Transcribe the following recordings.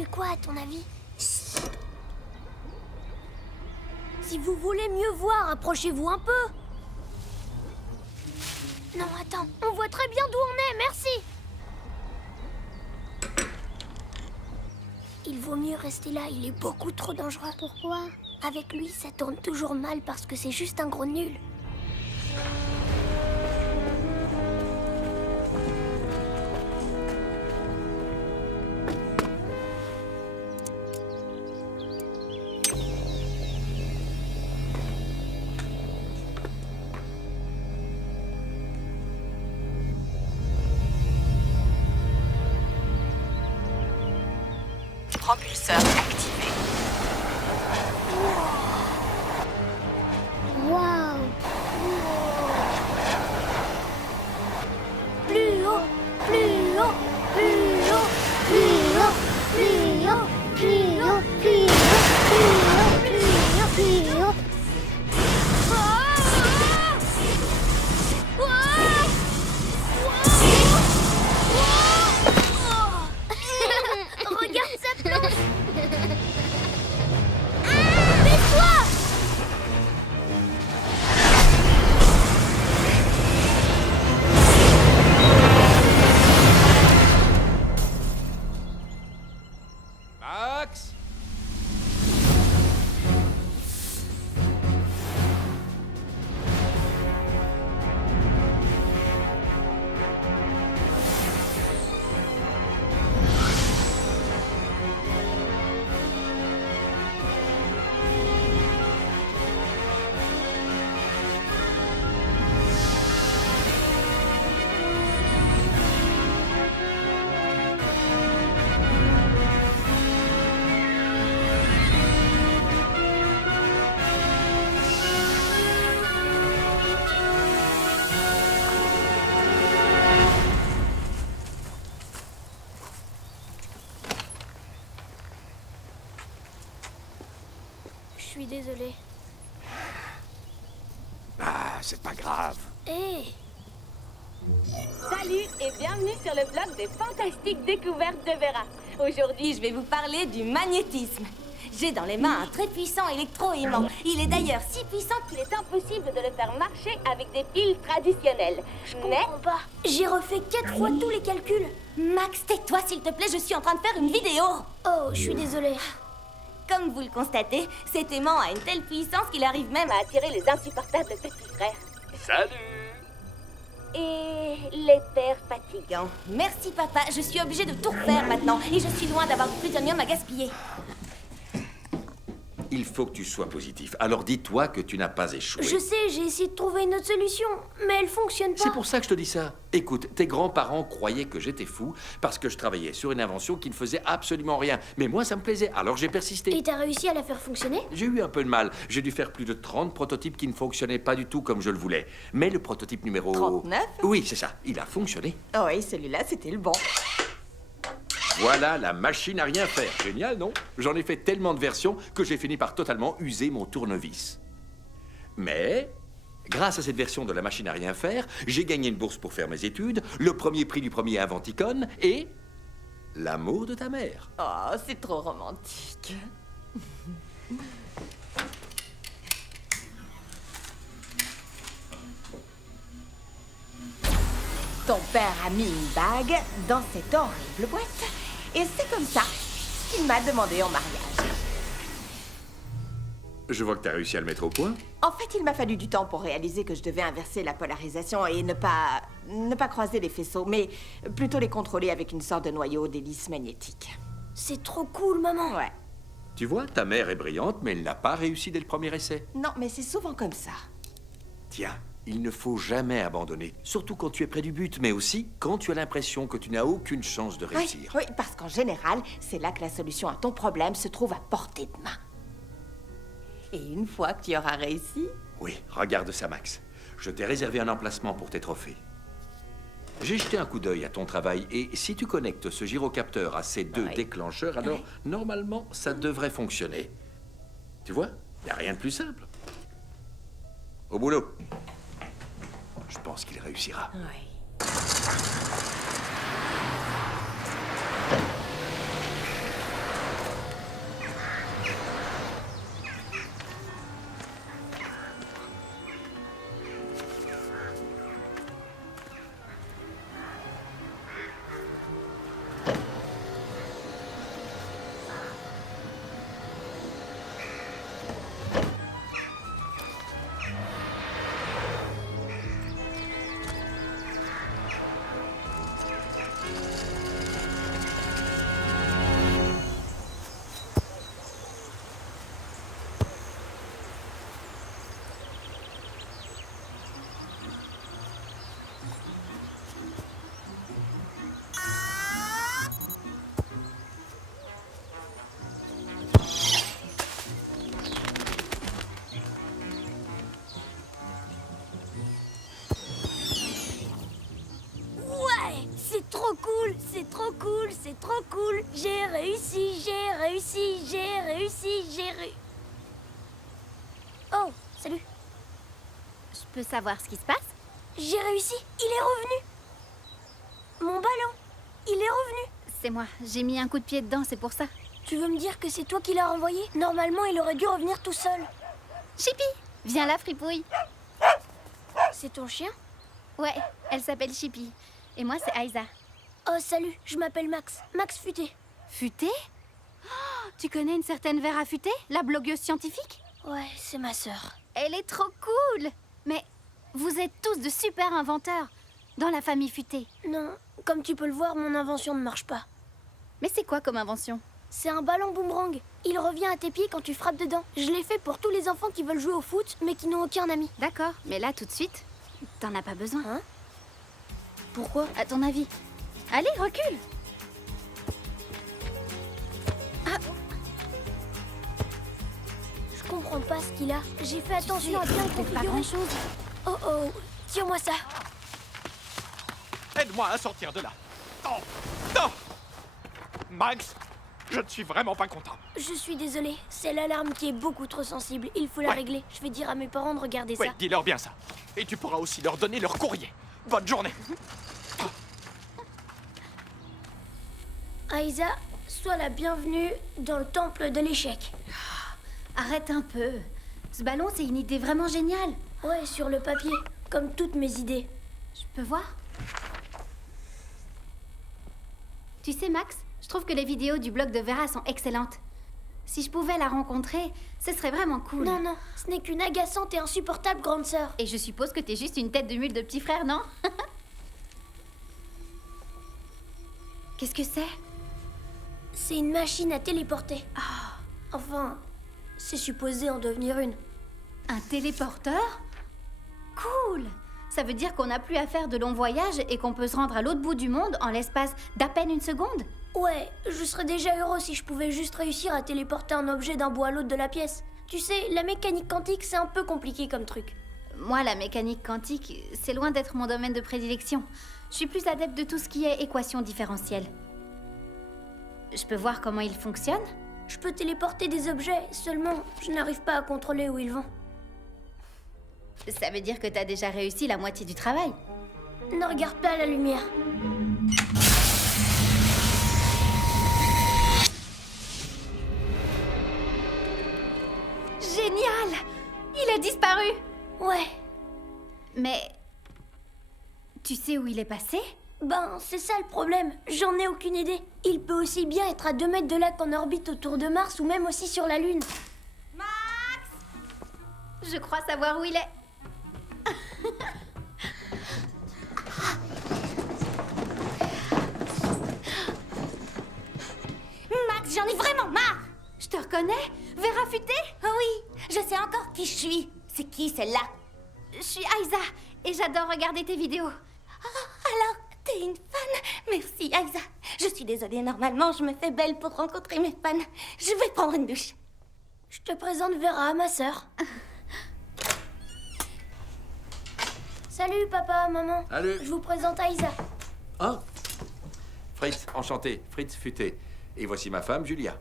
fait quoi, à ton avis? Si vous voulez mieux voir, approchez-vous un peu. Non, attends, on voit très bien d'où on est, merci. Il vaut mieux rester là, il est beaucoup trop dangereux. Pourquoi? Avec lui, ça tourne toujours mal parce que c'est juste un gros nul. Propulseur activé. Waouh! Plus haut, plus haut, plus haut, plus haut, plus haut, plus haut, plus haut, plus haut, plus haut. Regarde sa planche! Baisse-toi! Max! Je suis désolée. Ah, c'est pas grave. Hé! Salut et bienvenue sur le blog des fantastiques découvertes de Vera. Aujourd'hui, je vais vous parler du magnétisme. J'ai dans les mains un très puissant électro-aimant. Il est d'ailleurs si puissant qu'il est impossible de le faire marcher avec des piles traditionnelles. Je comprends pas. J'ai refait 4 fois tous les calculs. Max, tais-toi s'il te plaît, je suis en train de faire une vidéo. Oh, je suis désolée. Comme vous le constatez, cet aimant a une telle puissance qu'il arrive même à attirer les insupportables petits frères. Salut! Et les pères fatigants. Merci papa, je suis obligée de tout refaire maintenant. Et je suis loin d'avoir du plutonium à gaspiller. Il faut que tu sois positif. Alors dis-toi que tu n'as pas échoué. Je sais, j'ai essayé de trouver une autre solution, mais elle fonctionne pas. C'est pour ça que je te dis ça. Écoute, tes grands-parents croyaient que j'étais fou parce que je travaillais sur une invention qui ne faisait absolument rien. Mais moi, ça me plaisait, alors j'ai persisté. Et t'as réussi à la faire fonctionner? J'ai eu un peu de mal. J'ai dû faire plus de 30 prototypes qui ne fonctionnaient pas du tout comme je le voulais. Mais le prototype numéro... 39? Oui, c'est ça. Il a fonctionné. Oh oui, celui-là, c'était le bon. Voilà la machine à rien faire. Génial, non? J'en ai fait tellement de versions que j'ai fini par totalement user mon tournevis. Mais, grâce à cette version de la machine à rien faire, j'ai gagné une bourse pour faire mes études, le premier prix du premier Inventicon et l'amour de ta mère. Oh, c'est trop romantique. Ton père a mis une bague dans cette horrible boîte. Et c'est comme ça qu'il m'a demandé en mariage. Je vois que t'as réussi à le mettre au point. En fait, il m'a fallu du temps pour réaliser que je devais inverser la polarisation et ne pas croiser les faisceaux, mais plutôt les contrôler avec une sorte de noyau d'hélice magnétique. C'est trop cool, maman. Ouais. Tu vois, ta mère est brillante, mais elle n'a pas réussi dès le premier essai. Non, mais c'est souvent comme ça. Tiens, il ne faut jamais abandonner, surtout quand tu es près du but, mais aussi quand tu as l'impression que tu n'as aucune chance de réussir. Oui, parce qu'en général, c'est là que la solution à ton problème se trouve à portée de main. Et une fois que tu auras réussi... Oui, regarde ça, Max. Je t'ai réservé un emplacement pour tes trophées. J'ai jeté un coup d'œil à ton travail, et si tu connectes ce gyrocapteur à ces deux déclencheurs, alors, normalement, ça devrait fonctionner. Tu vois, il n'y a rien de plus simple. Au boulot. Je pense qu'il réussira. Oui. c'est trop cool, c'est trop cool. J'ai réussi, j'ai réussi, j'ai réussi, Oh, salut. Je peux savoir ce qui se passe? J'ai réussi, il est revenu. Mon ballon, il est revenu. C'est moi, j'ai mis un coup de pied dedans, c'est pour ça. Tu veux me dire que c'est toi qui l'as renvoyé? Normalement, il aurait dû revenir tout seul. Chippy, viens là, fripouille. C'est ton chien? Ouais, elle s'appelle Chippy. Et moi, c'est Aïza. Oh, salut, je m'appelle Max. Max Futé. Futé? Oh, tu connais une certaine Vera Futé, la blogueuse scientifique? Ouais, c'est ma sœur. Elle est trop cool. Mais vous êtes tous de super inventeurs dans la famille Futé. Non, comme tu peux le voir, mon invention ne marche pas. Mais c'est quoi comme invention? C'est un ballon boomerang. Il revient à tes pieds quand tu frappes dedans. Je l'ai fait pour tous les enfants qui veulent jouer au foot, mais qui n'ont aucun ami. D'accord, mais là, tout de suite, t'en as pas besoin. Hein? Pourquoi? À ton avis? Allez, recule. Je comprends pas ce qu'il a. J'ai fait attention à bien le C'est pas configurer. grand-chose. Oh oh, tire-moi ça. Aide-moi à sortir de là. Non. Non. Max, je ne suis vraiment pas content. Je suis désolée, c'est l'alarme qui est beaucoup trop sensible. Il faut la Ouais. régler. Je vais dire à mes parents de regarder Oui, ça. dis-leur bien ça. Et tu pourras aussi leur donner leur courrier. Bonne journée. Aïza, sois la bienvenue dans le temple de l'échec. Arrête un peu. Ce ballon, c'est une idée vraiment géniale. Ouais, sur le papier, comme toutes mes idées. Je peux voir? Tu sais, Max, je trouve que les vidéos du blog de Vera sont excellentes. Si je pouvais la rencontrer, ce serait vraiment cool. Non, non, ce n'est qu'une agaçante et insupportable grande sœur. Et je suppose que t'es juste une tête de mule de petit frère, non? Qu'est-ce que c'est? C'est une machine à téléporter. Enfin, c'est supposé en devenir une. Un téléporteur? Cool! Ça veut dire qu'on n'a plus à faire de longs voyages et qu'on peut se rendre à l'autre bout du monde en l'espace d'à peine une seconde? Ouais, je serais déjà heureux si je pouvais juste réussir à téléporter un objet d'un bout à l'autre de la pièce. Tu sais, la mécanique quantique, c'est un peu compliqué comme truc. Moi, la mécanique quantique, c'est loin d'être mon domaine de prédilection. Je suis plus adepte de tout ce qui est équation différentielle. Je peux voir comment il fonctionne? Je peux téléporter des objets, seulement je n'arrive pas à contrôler où ils vont. Ça veut dire que t'as déjà réussi la moitié du travail. Ne regarde pas la lumière. Génial! Il a disparu! Ouais, Mais... Tu sais où il est passé? ben c'est ça le problème, j'en ai aucune idée. Il peut aussi bien être à 2 mètres de là qu'en orbite autour de Mars ou même aussi sur la Lune. Je crois savoir où il est. Max, j'en ai vraiment marre. Je te reconnais? Vera Futé? Oh oui, je sais encore qui je suis. C'est qui celle-là? Je suis Aïza et j'adore regarder tes vidéos. Alors, t'es une fan? Merci, Aïza. Je suis désolée, normalement, je me fais belle pour rencontrer mes fans. Je vais prendre une douche. Je te présente Vera, ma sœur. Salut papa, maman. Salut. Je vous présente Aïza. Ah, Fritz, enchanté. Fritz Futé. Et voici ma femme, Julia.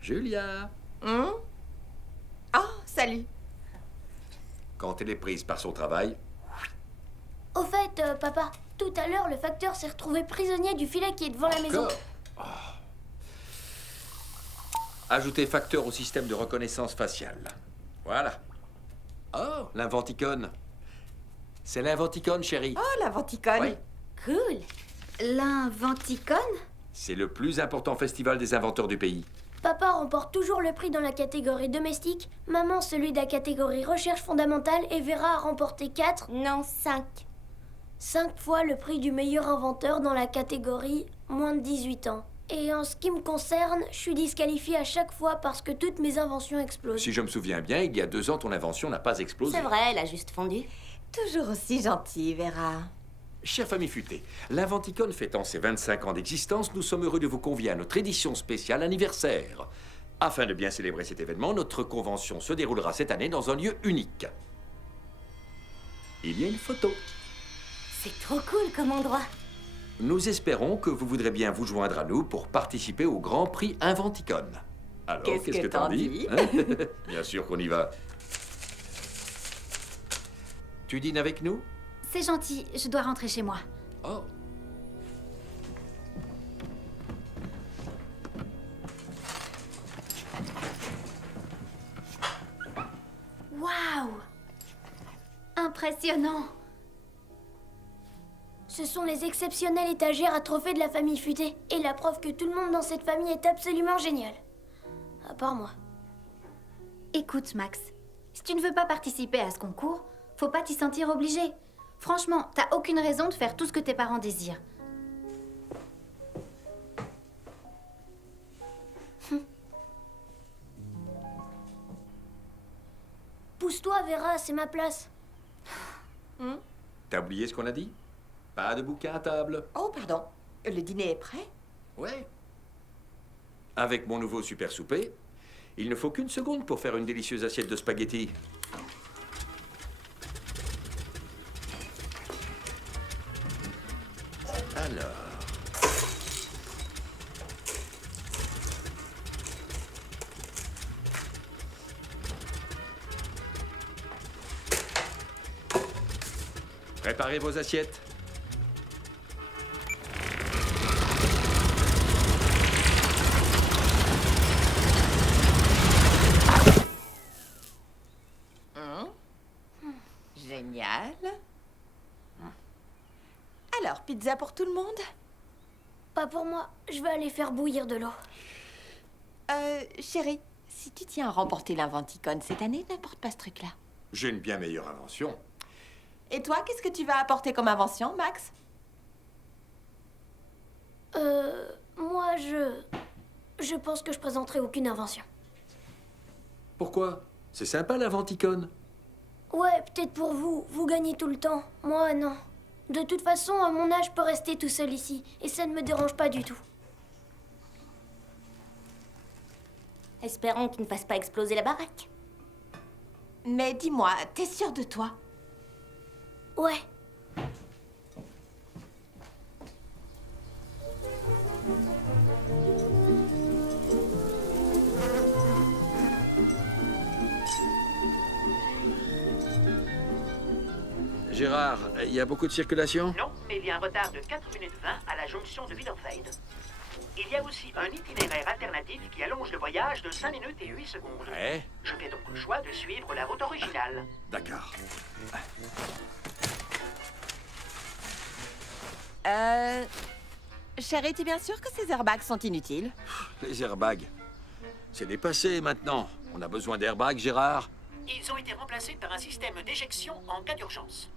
Julia. Oh, salut. Quand elle est prise par son travail, Au fait, papa, tout à l'heure, le facteur s'est retrouvé prisonnier du filet qui est devant la maison. Encore. Ajoutez facteur au système de reconnaissance faciale. Voilà. Oh, l'inventicone. C'est l'inventicone, chérie. Oh, la venticone. Oui. Cool. L'inventicone? C'est le plus important festival des inventeurs du pays. Papa remporte toujours le prix dans la catégorie domestique, maman celui de la catégorie recherche fondamentale et Vera a remporté 4, Non, 5. 5 fois le prix du meilleur inventeur dans la catégorie moins de 18 ans. Et en ce qui me concerne, je suis disqualifiée à chaque fois parce que toutes mes inventions explosent. Si je me souviens bien, il y a 2 ans, ton invention n'a pas explosé. C'est vrai, elle a juste fondu. Toujours aussi gentille, Vera. Chère famille futée, l'Inventicone fêtant ses 25 ans d'existence, nous sommes heureux de vous convier à notre édition spéciale anniversaire. Afin de bien célébrer cet événement, notre convention se déroulera cette année dans un lieu unique. Il y a une photo. C'est trop cool comme endroit. nous espérons que vous voudrez bien vous joindre à nous pour participer au Grand Prix Inventicon. Alors, qu'est-ce que t'en dis hein? Bien sûr qu'on y va. Tu dînes avec nous? C'est gentil, je dois rentrer chez moi. Oh. Waouh! Impressionnant! Ce sont les exceptionnelles étagères à trophées de la famille Futée. Et la preuve que tout le monde dans cette famille est absolument génial. À part moi. Écoute, Max, si tu ne veux pas participer à ce concours, faut pas t'y sentir obligé. Franchement, t'as aucune raison de faire tout ce que tes parents désirent. Pousse-toi, Vera, c'est ma place. T'as oublié ce qu'on a dit? Pas de bouquin à table. Oh, pardon. Le dîner est prêt? Ouais. Avec mon nouveau super souper, il ne faut qu'une seconde pour faire une délicieuse assiette de spaghettis. Alors... Préparez vos assiettes. Génial. Alors, pizza pour tout le monde? Pas pour moi, je vais aller faire bouillir de l'eau. Chérie, si tu tiens à remporter l'Inventicon cette année, n'importe pas ce truc-là. J'ai une bien meilleure invention. Et toi, qu'est-ce que tu vas apporter comme invention, Max? Moi, je pense que je présenterai aucune invention. Pourquoi? C'est sympa l'Inventicon. Ouais, peut-être pour vous, vous gagnez tout le temps. Moi, non. De toute façon, à mon âge, je peux rester tout seul ici. Et ça ne me dérange pas du tout. Espérons qu'il ne fasse pas exploser la baraque. Mais dis-moi, t'es sûre de toi? Ouais. Gérard, il y a beaucoup de circulation? Non, mais il y a un retard de 4 minutes 20 à la jonction de Wiederfeld. Il y a aussi un itinéraire alternatif qui allonge le voyage de 5 minutes et 8 secondes. Ouais. Je fais donc le choix de suivre la route originale. D'accord. Chérie, t'es bien sûre que ces airbags sont inutiles? Les airbags. C'est dépassé maintenant. On a besoin d'airbags, Gérard. Ils ont été remplacés par un système d'éjection en cas d'urgence.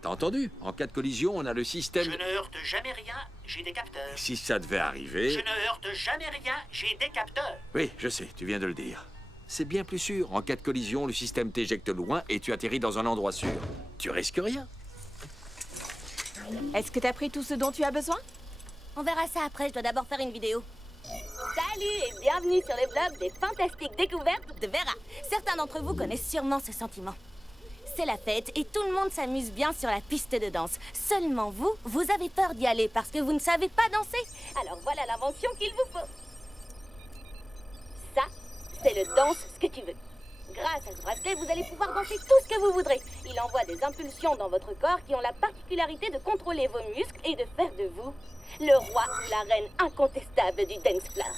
T'as entendu? En cas de collision, on a le système... Je ne heurte jamais rien, j'ai des capteurs. Si ça devait arriver... Je ne heurte jamais rien, j'ai des capteurs. Oui, je sais, tu viens de le dire. C'est bien plus sûr. En cas de collision, le système t'éjecte loin et tu atterris dans un endroit sûr. Tu risques rien. Est-ce que t'as pris tout ce dont tu as besoin? On verra ça après, je dois d'abord faire une vidéo. Salut et bienvenue sur le blog des fantastiques découvertes de Vera. Certains d'entre vous connaissent sûrement ce sentiment. C'est la fête et tout le monde s'amuse bien sur la piste de danse. Seulement vous, vous avez peur d'y aller parce que vous ne savez pas danser. Alors voilà l'invention qu'il vous faut. Ça, c'est le danse ce que tu veux. Grâce à ce bracelet, vous allez pouvoir danser tout ce que vous voudrez. Il envoie des impulsions dans votre corps qui ont la particularité de contrôler vos muscles et de faire de vous le roi ou la reine incontestable du dance floor.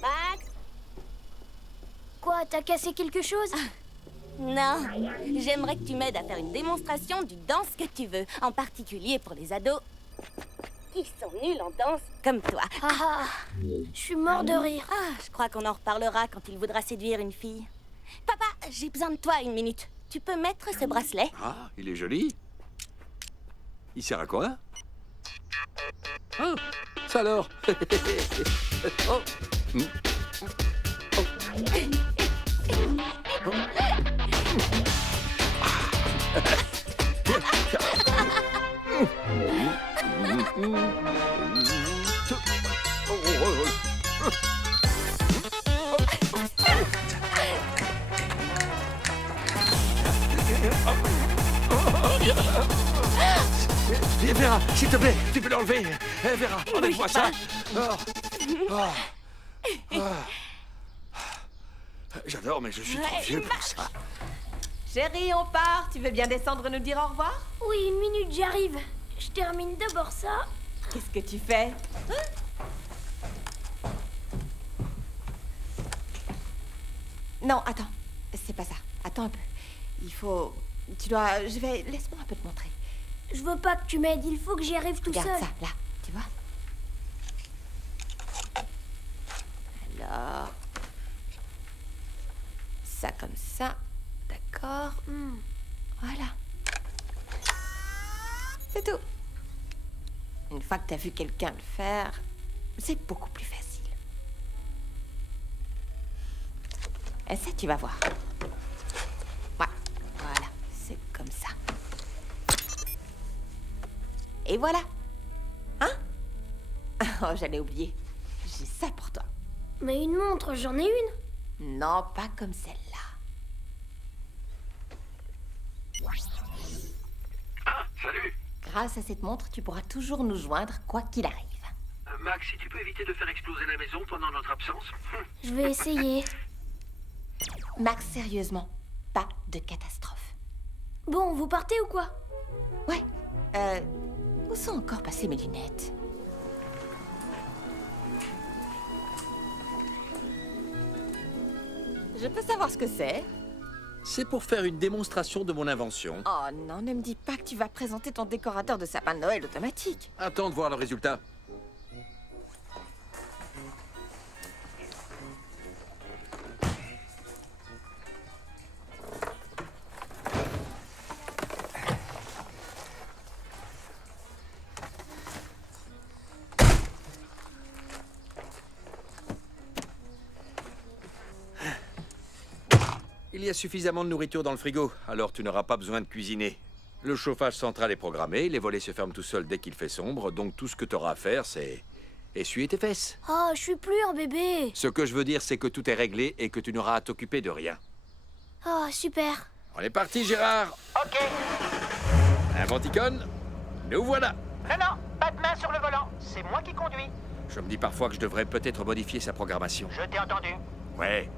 Max? Quoi, t'as cassé quelque chose? Non, j'aimerais que tu m'aides à faire une démonstration du danse que tu veux, en particulier pour les ados qui sont nuls en danse comme toi. Je suis mort de rire. Je crois qu'on en reparlera quand il voudra séduire une fille. Papa, j'ai besoin de toi 1 minute. Tu peux mettre ce bracelet? Ah, il est joli. Il sert à quoi? Ah, ça alors. Oh. Vera, s'il te plaît, tu peux l'enlever. Vera, enlève-moi ça. J'adore, mais je suis trop vieux pour ça. Chérie, on part. Tu veux bien descendre nous dire au revoir? Oui, une minute, j'arrive. Je termine d'abord ça. Qu'est-ce que tu fais? Non, attends. C'est pas ça. Attends un peu. Il faut... Tu dois... Laisse-moi un peu te montrer. Je veux pas que tu m'aides, il faut que j'y arrive tout Regarde seul. ça, là. Tu vois? Alors... Ça comme ça. D'accord. Voilà. C'est tout. Une fois que t'as vu quelqu'un le faire, c'est beaucoup plus facile. Et ça, tu vas voir. Ouais, voilà. C'est comme ça. Et voilà. Hein? Oh, j'allais oublier. J'ai ça pour toi. Mais une montre, j'en ai une. Non, pas comme celle-là. Ah, salut. Grâce à cette montre, tu pourras toujours nous joindre, quoi qu'il arrive. Max, si tu peux éviter de faire exploser la maison pendant notre absence. Je vais essayer. Max, sérieusement, pas de catastrophe. Bon, vous partez ou quoi? Ouais, où sont encore passées mes lunettes? Je peux savoir ce que c'est? C'est pour faire une démonstration de mon invention. Oh non, ne me dis pas que tu vas présenter ton décorateur de sapin de Noël automatique. Attends de voir le résultat. Il y a suffisamment de nourriture dans le frigo, alors tu n'auras pas besoin de cuisiner. Le chauffage central est programmé, les volets se ferment tout seuls dès qu'il fait sombre, donc tout ce que tu auras à faire, c'est essuyer tes fesses. Oh, je suis plus un bébé. Ce que je veux dire, c'est que tout est réglé et que tu n'auras à t'occuper de rien. Oh, super. On est parti, Gérard. Ok. Inventicone, nous voilà. Non, non, pas de main sur le volant. C'est moi qui conduis. Je me dis parfois que je devrais peut-être modifier sa programmation. Je t'ai entendu. Ouais.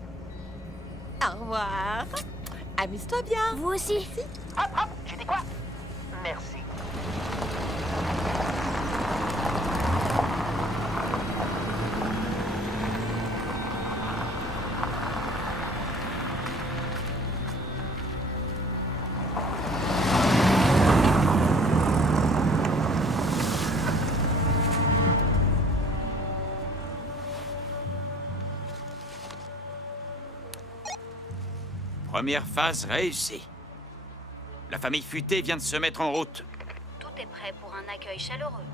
Au revoir. Amuse-toi bien. Vous aussi. Hop, hop, j'ai dit quoi? Merci. Première phase réussie. La famille Futée vient de se mettre en route. Tout est prêt pour un accueil chaleureux.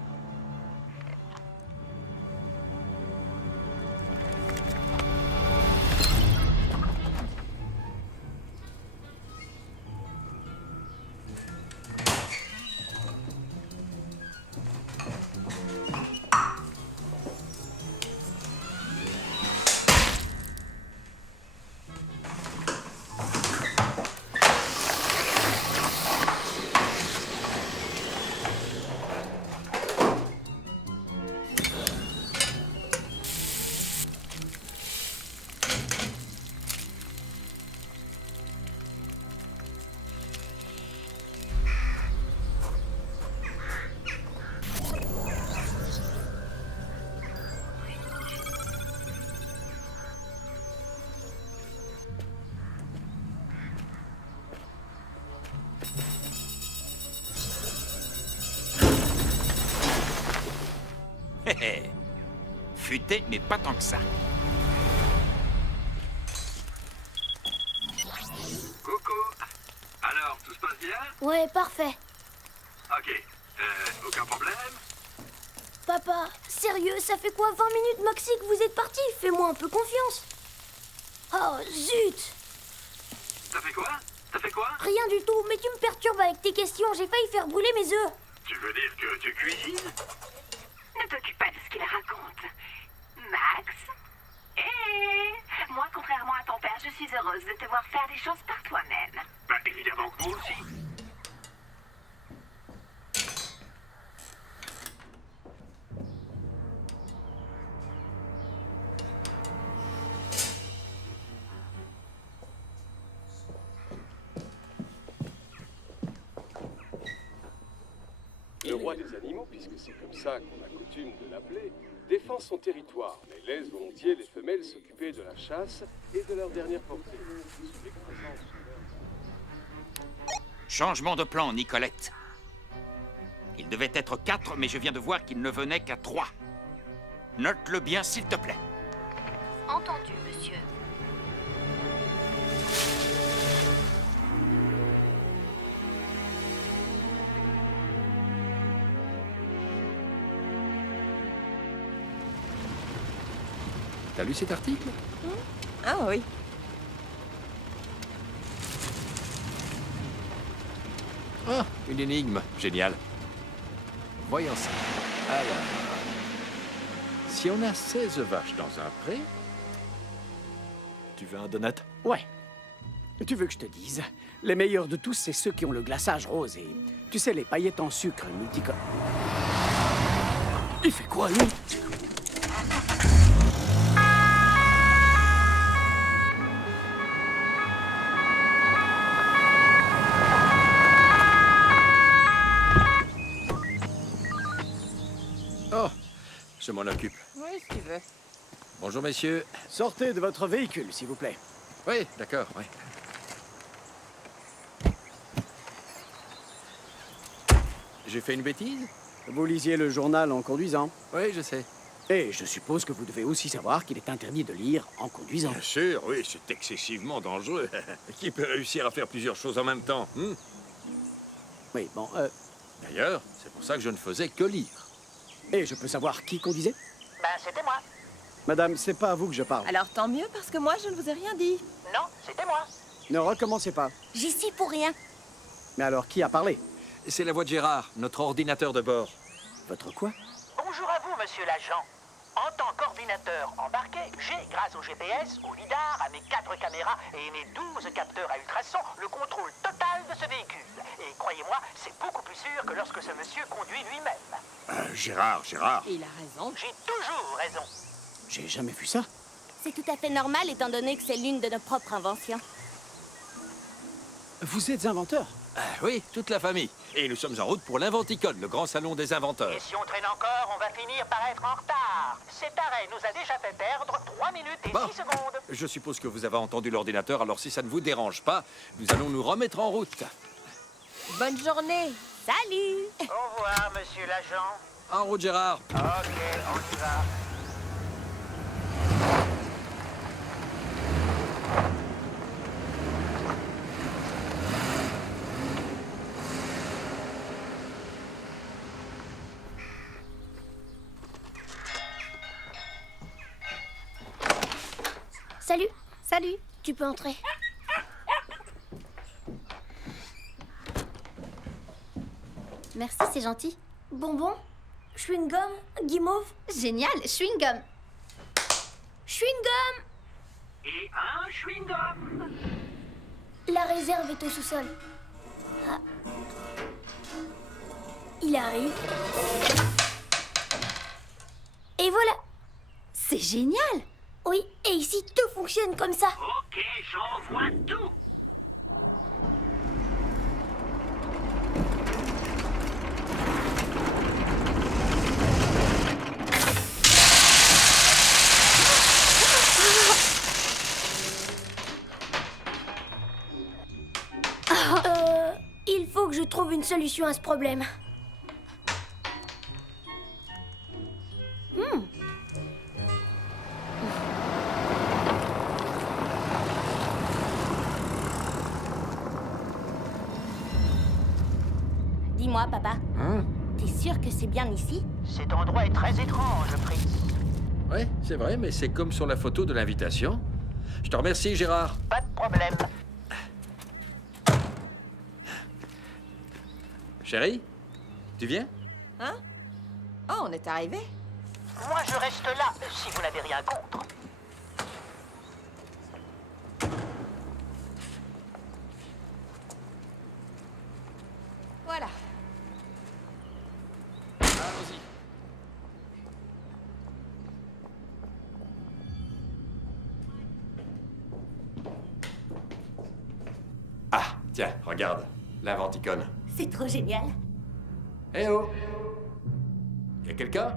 Hé hé. Futé, mais pas tant que ça. Coucou. Alors, tout se passe bien? Ouais, parfait. Ok. Aucun problème? Papa, sérieux, ça fait quoi 20 minutes maxi que vous êtes parti? Fais-moi un peu confiance. Oh, zut. T'as fait quoi? T'as fait quoi? Rien du tout, mais tu me perturbes avec tes questions. J'ai failli faire brûler mes œufs. Tu veux dire que tu cuisines? Ne t'occupe pas de ce qu'il raconte. Max? Moi, contrairement à ton père, je suis heureuse de te voir faire des choses par toi-même. Bah, évidemment que moi aussi. roi des animaux, puisque c'est comme ça qu'on a coutume de l'appeler, défend son territoire, mais laisse volontiers les femelles s'occuper de la chasse et de leur dernière portée. Changement de plan, Nicolette. Il devait être 4, mais je viens de voir qu'il ne venait qu'à 3. Note-le bien, s'il te plaît. Entendu, monsieur. T'as lu cet article? Ah oui. Ah, une énigme. Génial. Voyons ça. Alors, si on a 16 vaches dans un pré... Tu veux un donut? Ouais. Tu veux que je te dise? Les meilleurs de tous, c'est ceux qui ont le glaçage rose et... Tu sais, les paillettes en sucre multicolores. Il fait quoi, lui? Oh, je m'en occupe. Oui, si tu veux. Bonjour, messieurs. Sortez de votre véhicule, s'il vous plaît. Oui, d'accord, oui. J'ai fait une bêtise? Vous lisiez le journal en conduisant. Oui, je sais. Et je suppose que vous devez aussi savoir qu'il est interdit de lire en conduisant. Bien sûr, oui, c'est excessivement dangereux. Qui peut réussir à faire plusieurs choses en même temps? Oui, bon, D'ailleurs, c'est pour ça que je ne faisais que lire. Et je peux savoir qui conduisait? Ben, c'était moi. Madame, c'est pas à vous que je parle. Alors tant mieux, parce que moi, je ne vous ai rien dit. Non, c'était moi. Ne recommencez pas. J'y suis pour rien. Mais alors, qui a parlé? C'est la voix de Gérard, notre ordinateur de bord. Votre quoi? Bonjour à vous, monsieur l'agent. En tant qu'ordinateur embarqué, j'ai, grâce au GPS, au lidar, à mes 4 caméras et mes 12 capteurs à ultrasons, le contrôle total de ce véhicule. Et croyez-moi, c'est beaucoup plus sûr que lorsque ce monsieur conduit lui-même. Gérard. Il a raison. J'ai toujours raison. J'ai jamais vu ça. C'est tout à fait normal étant donné que c'est l'une de nos propres inventions. Vous êtes inventeur? Oui, toute la famille. Et nous sommes en route pour l'Inventicon, le grand salon des inventeurs. Et si on traîne encore, on va finir par être en retard. Cet arrêt nous a déjà fait perdre 3 minutes et 6 secondes. Je suppose que vous avez entendu l'ordinateur, alors si ça ne vous dérange pas, nous allons nous remettre en route. Bonne journée. Salut! Au revoir, monsieur l'agent. En route, Gérard. Ok, on y va. Salut, Salut. tu peux entrer. Merci, c'est gentil. Bonbon, chewing-gum, guimauve, Génial, chewing-gum. chewing-gum. Et un chewing-gum. La réserve est au sous-sol. Ah. Il arrive. Et voilà. C'est génial. Oui, et ici tout fonctionne comme ça. Ok, j'envoie tout. Il faut que je trouve une solution à ce problème. Dis-moi, papa. T'es sûr que c'est bien ici? Cet endroit est très étrange, Fritz. Oui, c'est vrai, mais c'est comme sur la photo de l'invitation. Je te remercie, Gérard. Pas de problème. Chérie, tu viens? Hein? Oh, on est arrivé. Moi, je reste là, si vous n'avez rien contre. Voilà. Allons-y. Ah, tiens, regarde, l'Inventicon. C'est trop génial. Eh oh! Y a quelqu'un?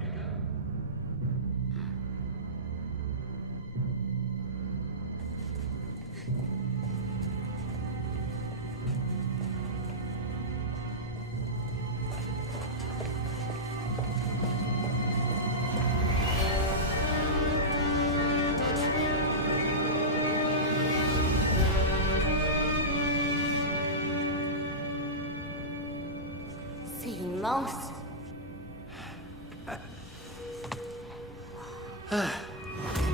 C'est immense.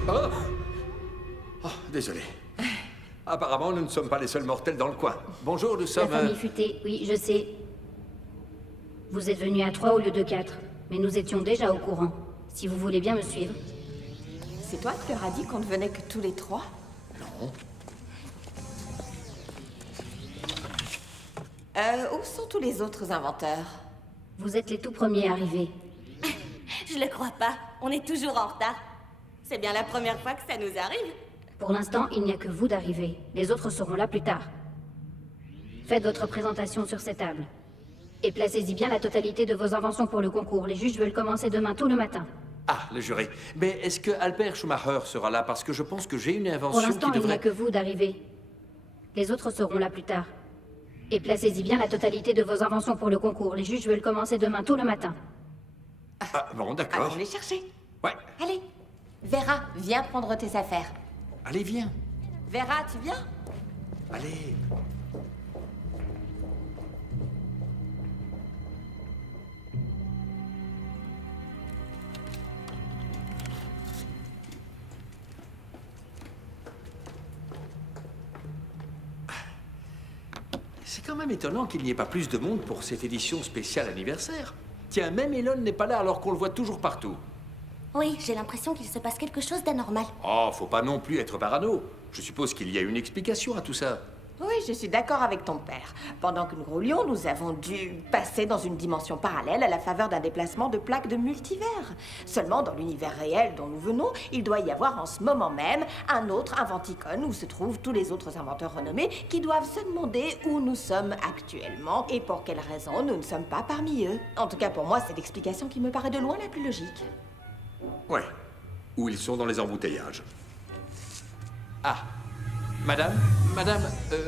Oh! Oh, désolé. Apparemment, nous ne sommes pas les seuls mortels dans le coin. Bonjour, nous La sommes... famille futée, oui, je sais. Vous êtes venus à 3 au lieu de 4, mais nous étions déjà au courant. Si vous voulez bien me suivre. C'est toi qui leur as dit qu'on ne venait que tous les 3? Non. Où sont tous les autres inventeurs? Vous êtes les tout premiers arrivés. Je le crois pas. On est toujours en retard. C'est bien la première fois que ça nous arrive. Pour l'instant, il n'y a que vous d'arriver. Les autres seront là plus tard. Faites votre présentation sur cette table. Et placez-y bien la totalité de vos inventions pour le concours. Les juges veulent commencer demain tôt le matin. Ah, le juré. Mais est-ce que Albert Schumacher sera là? Parce que je pense que j'ai une invention Pour l'instant, qui il n'y devrait... a que vous d'arriver. Les autres seront là plus tard. Et placez-y bien la totalité de vos inventions pour le concours. Les juges veulent commencer demain tôt le matin. Ah, bon, d'accord. Allons les chercher. Ouais. Allez. Vera, viens prendre tes affaires. Allez, viens. Vera, tu viens? Allez. C'est quand même étonnant qu'il n'y ait pas plus de monde pour cette édition spéciale anniversaire. Tiens, même Elon n'est pas là alors qu'on le voit toujours partout. Oui, j'ai l'impression qu'il se passe quelque chose d'anormal. Oh, faut pas non plus être parano. Je suppose qu'il y a une explication à tout ça. Oui, je suis d'accord avec ton père. Pendant que nous roulions, nous avons dû passer dans une dimension parallèle à la faveur d'un déplacement de plaques de multivers. Seulement, dans l'univers réel dont nous venons, il doit y avoir en ce moment même un autre Inventicon où se trouvent tous les autres inventeurs renommés qui doivent se demander où nous sommes actuellement et pour quelle raison nous ne sommes pas parmi eux. En tout cas, pour moi, c'est l'explication qui me paraît de loin la plus logique. Ouais. Où ils sont dans les embouteillages. Ah. Madame,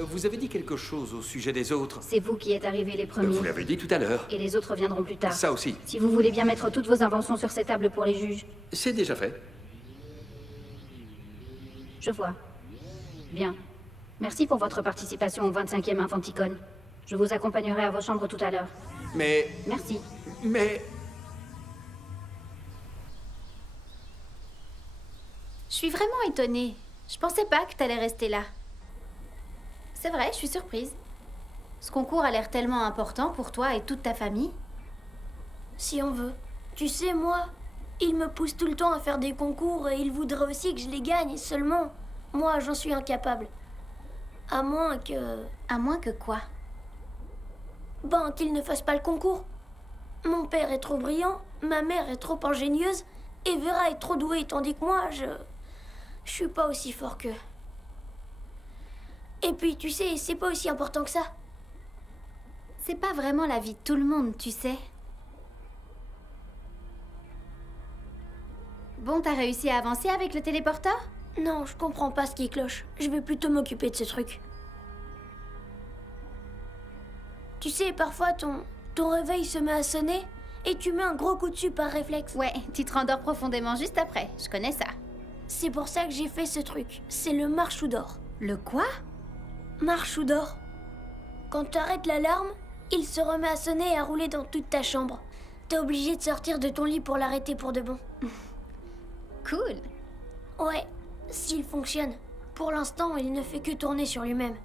vous avez dit quelque chose au sujet des autres. C'est vous qui êtes arrivés les premiers. Vous l'avez dit tout à l'heure. Et les autres viendront plus tard. Ça aussi. Si vous voulez bien mettre toutes vos inventions sur cette table pour les juges. C'est déjà fait. Je vois. Bien. Merci pour votre participation au 25e Inventicon. Je vous accompagnerai à vos chambres tout à l'heure. Mais... Merci. Mais... Je suis vraiment étonnée. Je pensais pas que t'allais rester là. C'est vrai, je suis surprise. Ce concours a l'air tellement important pour toi et toute ta famille. Si on veut. Tu sais, moi, il me pousse tout le temps à faire des concours et il voudrait aussi que je les gagne. Seulement, moi, j'en suis incapable. À moins que... À moins que quoi? Ben, qu'il ne fasse pas le concours. Mon père est trop brillant, ma mère est trop ingénieuse et Vera est trop douée, tandis que moi, je suis pas aussi fort qu'eux. Et puis, tu sais, c'est pas aussi important que ça. C'est pas vraiment la vie de tout le monde, tu sais. Bon, t'as réussi à avancer avec le téléporteur? Non, je comprends pas ce qui cloche. Je vais plutôt m'occuper de ce truc. Tu sais, parfois, ton réveil se met à sonner et tu mets un gros coup dessus par réflexe. Ouais, tu te rendors profondément juste après. Je connais ça. C'est pour ça que j'ai fait ce truc. C'est le marche ou dors. Le quoi? Marche ou dors. Quand t'arrêtes l'alarme, il se remet à sonner et à rouler dans toute ta chambre. T'es obligé de sortir de ton lit pour l'arrêter pour de bon. Cool. Ouais, s'il fonctionne. Pour l'instant, il ne fait que tourner sur lui-même.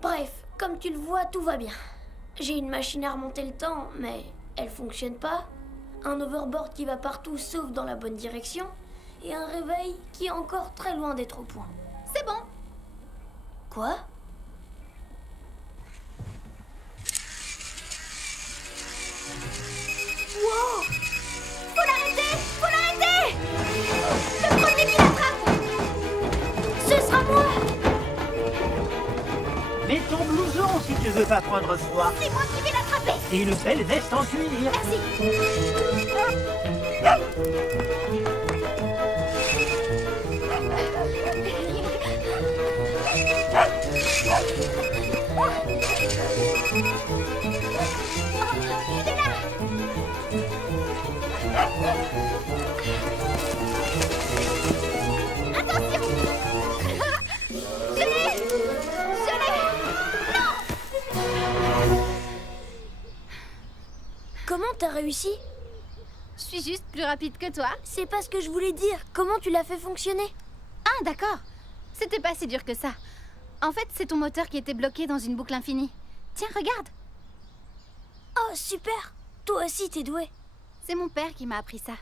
Bref, comme tu le vois, tout va bien. J'ai une machine à remonter le temps, mais elle fonctionne pas. Un overboard qui va partout sauf dans la bonne direction. Et un réveil qui est encore très loin d'être au point. C'est bon. Quoi? Wow! Faut l'arrêter! Faut l'arrêter! Le premier qui l'attrape! Ce sera moi! Mets ton blouson si tu veux pas prendre froid. C'est moi qui vais l'attraper. Et une belle veste en cuir. Comment t'as réussi? Je suis juste plus rapide que toi. C'est pas ce que je voulais dire. Comment tu l'as fait fonctionner? Ah, d'accord. C'était pas si dur que ça. En fait, c'est ton moteur qui était bloqué dans une boucle infinie. Tiens, regarde. Oh, super! Toi aussi, t'es doué. C'est mon père qui m'a appris ça.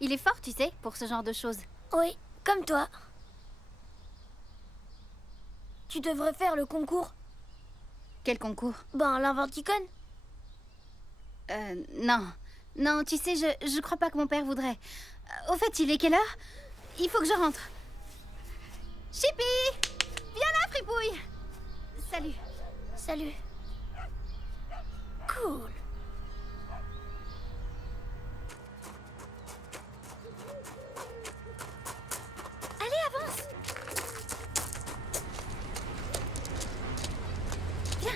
Il est fort, tu sais, pour ce genre de choses. Oui, comme toi. Tu devrais faire le concours. Quel concours? Ben, l'Inventicon. Non. Non, tu sais, je crois pas que mon père voudrait. Au fait, il est quelle heure? Il faut que je rentre. Chippy! Viens là, fripouille! Salut. Salut. Cool. Allez, avance! Viens.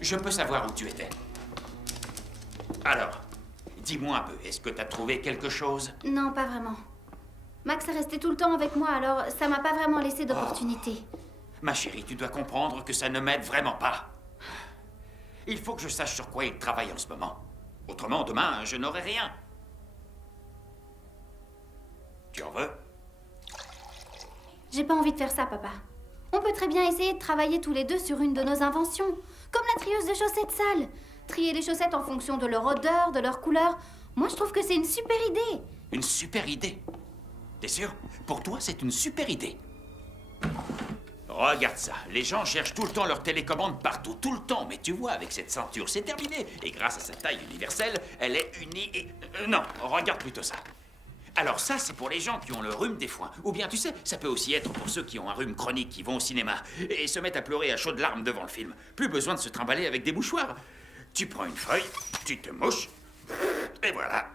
Je peux savoir où tu étais. Alors, dis-moi un peu, est-ce que t'as trouvé quelque chose? Non, pas vraiment. Max est resté tout le temps avec moi, alors ça m'a pas vraiment laissé d'opportunité. Ma chérie, tu dois comprendre que ça ne m'aide vraiment pas. Il faut que je sache sur quoi il travaille en ce moment. Autrement, demain, je n'aurai rien. Tu en veux? J'ai pas envie de faire ça, papa. On peut très bien essayer de travailler tous les deux sur une de nos inventions. Comme la trieuse de chaussettes sales. Trier les chaussettes en fonction de leur odeur, de leur couleur. Moi, je trouve que c'est une super idée. Une super idée? T'es sûr? Pour toi, c'est une super idée. Regarde ça. Les gens cherchent tout le temps leur télécommande partout, tout le temps. Mais tu vois, avec cette ceinture, c'est terminé. Et grâce à sa taille universelle, elle est unie et... non, regarde plutôt ça. Alors ça, c'est pour les gens qui ont le rhume des foins. Ou bien, tu sais, ça peut aussi être pour ceux qui ont un rhume chronique, qui vont au cinéma et se mettent à pleurer à chaudes larmes devant le film. Plus besoin de se trimballer avec des mouchoirs. Tu prends une feuille, tu te mouches, et voilà.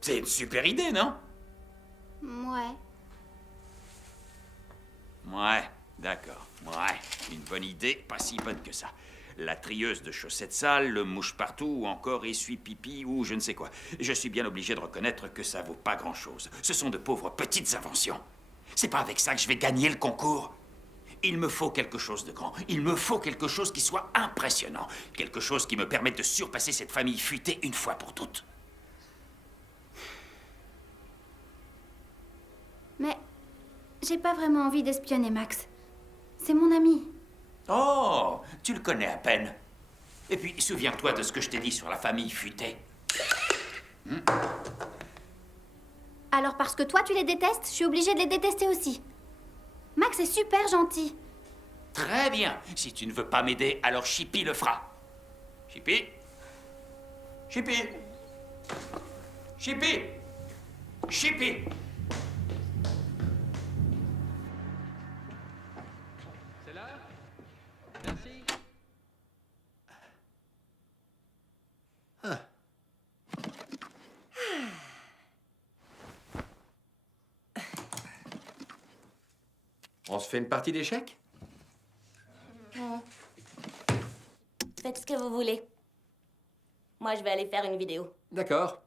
C'est une super idée, non? Ouais. Ouais, d'accord. Ouais, une bonne idée, pas si bonne que ça. La trieuse de chaussettes sales, le mouche partout, ou encore essuie-pipi, ou je ne sais quoi. Je suis bien obligé de reconnaître que ça vaut pas grand-chose. Ce sont de pauvres petites inventions. C'est pas avec ça que je vais gagner le concours. Il me faut quelque chose de grand. Il me faut quelque chose qui soit impressionnant. Quelque chose qui me permette de surpasser cette famille futée une fois pour toutes. Mais j'ai pas vraiment envie d'espionner Max. C'est mon ami. Oh, tu le connais à peine. Et puis, souviens-toi de ce que je t'ai dit sur la famille futée. Alors parce que toi tu les détestes, je suis obligée de les détester aussi. Max est super gentil. Très bien. Si tu ne veux pas m'aider, alors Chippy le fera. Chippy? Chippy? Chippy? Chippy? C'est là? Merci. On se fait une partie d'échecs? Faites ce que vous voulez. Moi, je vais aller faire une vidéo. D'accord.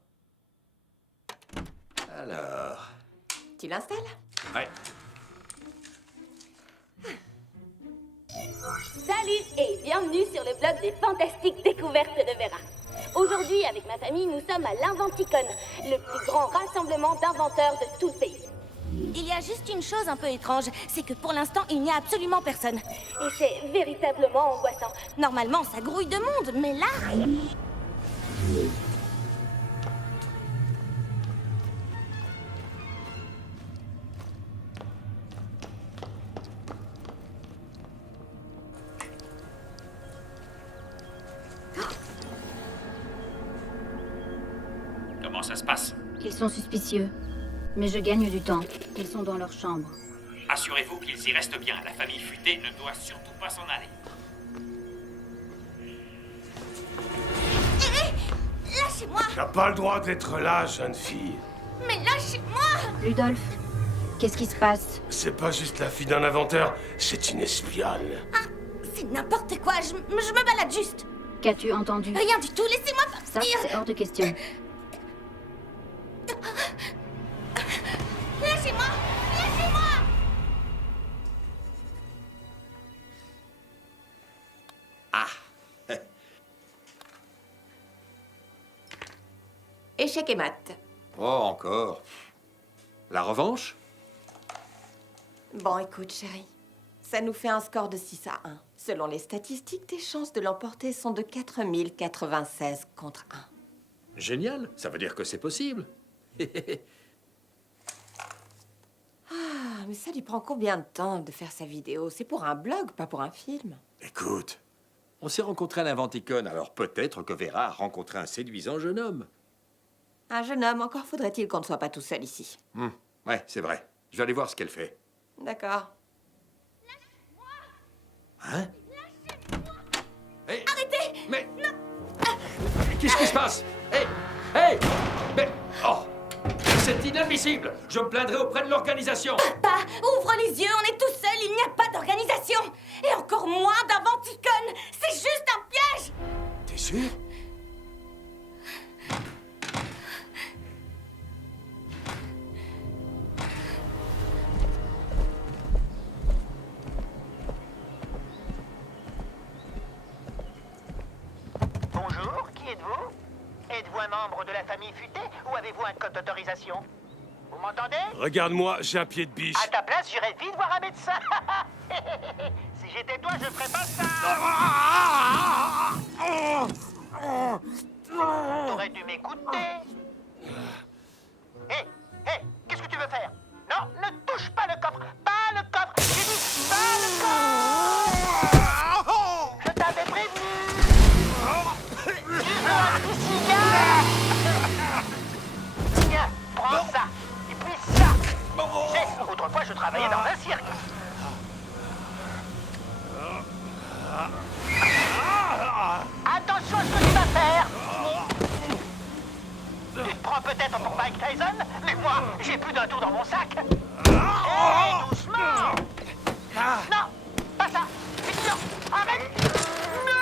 Alors... Tu l'installes? Ouais. Salut et bienvenue sur le blog des fantastiques découvertes de Vera. Aujourd'hui, avec ma famille, nous sommes à l'Inventicon, le plus grand rassemblement d'inventeurs de tout le pays. Il y a juste une chose un peu étrange, c'est que pour l'instant, il n'y a absolument personne. Et c'est véritablement angoissant. Normalement, ça grouille de monde, mais là... Comment ça se passe? Ils sont suspicieux. Mais je gagne du temps. Ils sont dans leur chambre. Assurez-vous qu'ils y restent bien. La famille futée ne doit surtout pas s'en aller. Lâchez-moi! T'as pas le droit d'être là, jeune fille. Mais lâchez-moi! Ludolf, qu'est-ce qui se passe? C'est pas juste la fille d'un inventeur, c'est une espionne. Ah, c'est n'importe quoi, je me balade juste. Qu'as-tu entendu? Rien du tout, laissez-moi Ça, partir. c'est hors de question. Lâchez-moi! Lâchez-moi! Ah! Échec et mat. Oh, encore. La revanche? Bon, écoute, chérie. Ça nous fait un score de 6-1. Selon les statistiques, tes chances de l'emporter sont de 4096 contre 1. Génial, ça veut dire que c'est possible. Ah, mais ça lui prend combien de temps de faire sa vidéo? C'est pour un blog, pas pour un film. Écoute, on s'est rencontrés à l'Inventicon, alors peut-être que Vera a rencontré un séduisant jeune homme. Un jeune homme, encore faudrait-il qu'on ne soit pas tout seul ici. Ouais, c'est vrai. Je vais aller voir ce qu'elle fait. D'accord. Hein? Hey, Arrêtez! mais... Qu'est-ce qui se passe? Hey! Hey! Mais... Oh! C'est inadmissible! Je me plaindrai auprès de l'organisation! Papa, ouvre les yeux, on est tout seul, il n'y a pas d'organisation! Et encore moins d'Inventicon! C'est juste un piège! T'es sûr? Bonjour, qui êtes-vous? Êtes-vous un membre de la famille futée ou avez-vous un code d'autorisation? Vous m'entendez? Regarde-moi, j'ai un pied de biche. À ta place, j'irais vite voir un médecin. Si j'étais toi, je ferais pas ça. T'aurais dû m'écouter. Hé, qu'est-ce que tu veux faire? Non, ne touche pas le coffre. Pas le coffre. J'ai dit pas le coffre. Je t'avais prévenu. Tu veux un petit cigare? Tiens, prends ça. Et puis ça. Tu sais, autrefois, je travaillais dans un cirque. Attention à ce que tu vas faire. Tu te prends peut-être pour Mike Tyson, mais moi, j'ai plus d'un tour dans mon sac. Hé, doucement. Non, pas ça. Non, arrête. Non.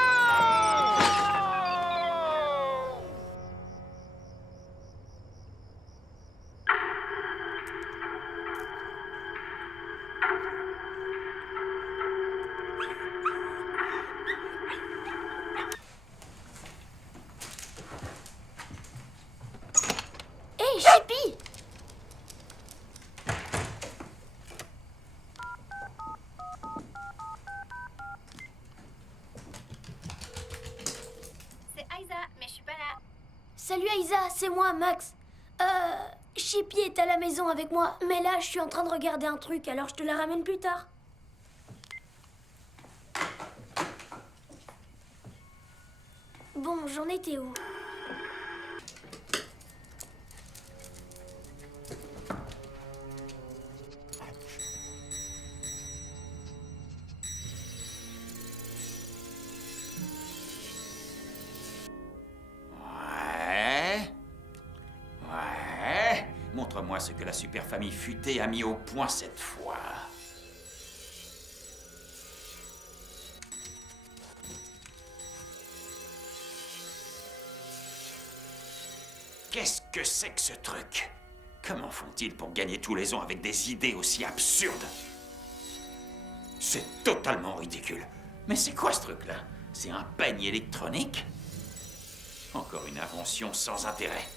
Hé, Chippy! C'est Aïza, mais je suis pas là. Salut Aïza, c'est moi, Max. Chippy est à la maison avec moi, mais là, je suis en train de regarder un truc, alors je te la ramène plus tard. Bon, j'en étais où? Ouais. Montre-moi ce que la super famille futée a mis au point cette fois. Qu'est-ce que c'est que ce truc? Comment font-ils pour gagner tous les ans avec des idées aussi absurdes? C'est totalement ridicule. Mais c'est quoi ce truc-là? C'est un peigne électronique? Encore une invention sans intérêt.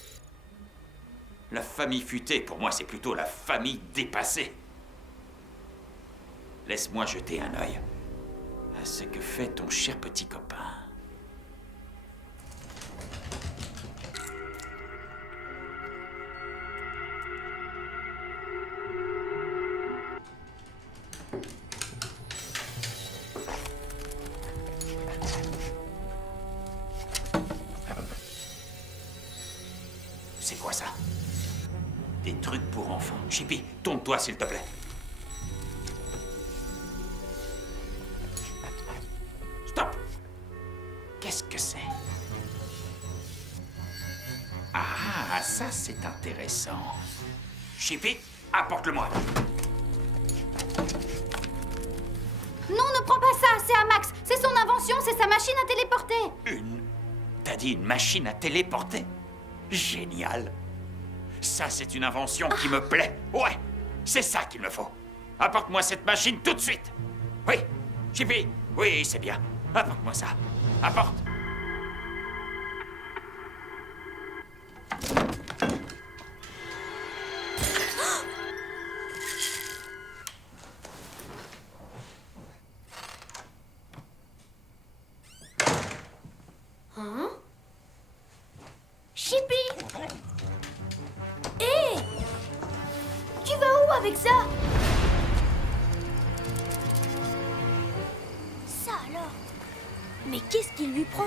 La famille futée, pour moi, c'est plutôt la famille dépassée. Laisse-moi jeter un œil à ce que fait ton cher petit copain. C'est quoi ça? Des trucs truc pour enfants. Chippy, tourne-toi, s'il te plaît. Stop! Qu'est-ce que c'est? Ah, ça, c'est intéressant. Chippy, apporte-le-moi. Non, ne prends pas ça, c'est à Max. C'est son invention, c'est sa machine à téléporter. T'as dit une machine à téléporter? Génial. Ça, c'est une invention qui me plaît. Ouais, c'est ça qu'il me faut. Apporte-moi cette machine tout de suite. Oui, Chippy, oui, c'est bien. Apporte-moi ça. Apporte. Hein? Chippy! Hé! Tu vas où avec ça? Ça alors? Mais qu'est-ce qu'il lui prend?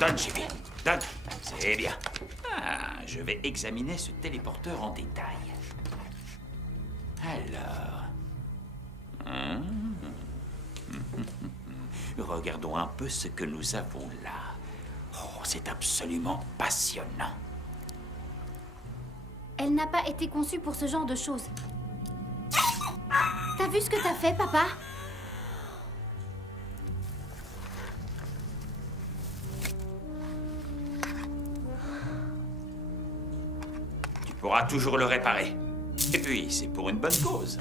Donne, Chippy, donne. C'est bien. Ah, je vais examiner ce téléporteur en détail. Alors... Regardons un peu ce que nous avons là. Oh, c'est absolument passionnant. Elle n'a pas été conçue pour ce genre de choses. T'as vu ce que t'as fait, papa? Tu pourras toujours le réparer. Et puis, c'est pour une bonne cause.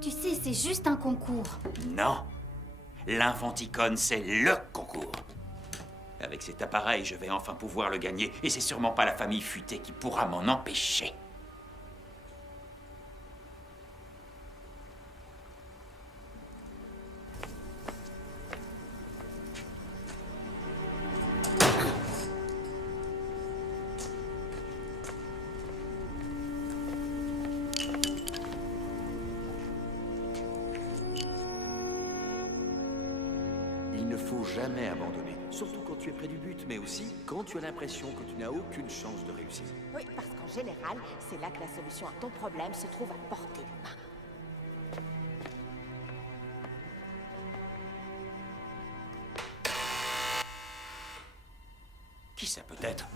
Tu sais, c'est juste un concours. Non. L'Infanticon, c'est le concours. Avec cet appareil, je vais enfin pouvoir le gagner. Et c'est sûrement pas la famille futée qui pourra m'en empêcher. Il ne faut jamais abandonner, surtout quand tu es près du but, mais aussi quand tu as l'impression que tu n'as aucune chance de réussir. Oui, parce qu'en général, c'est là que la solution à ton problème se trouve à portée de main. Qui ça peut être?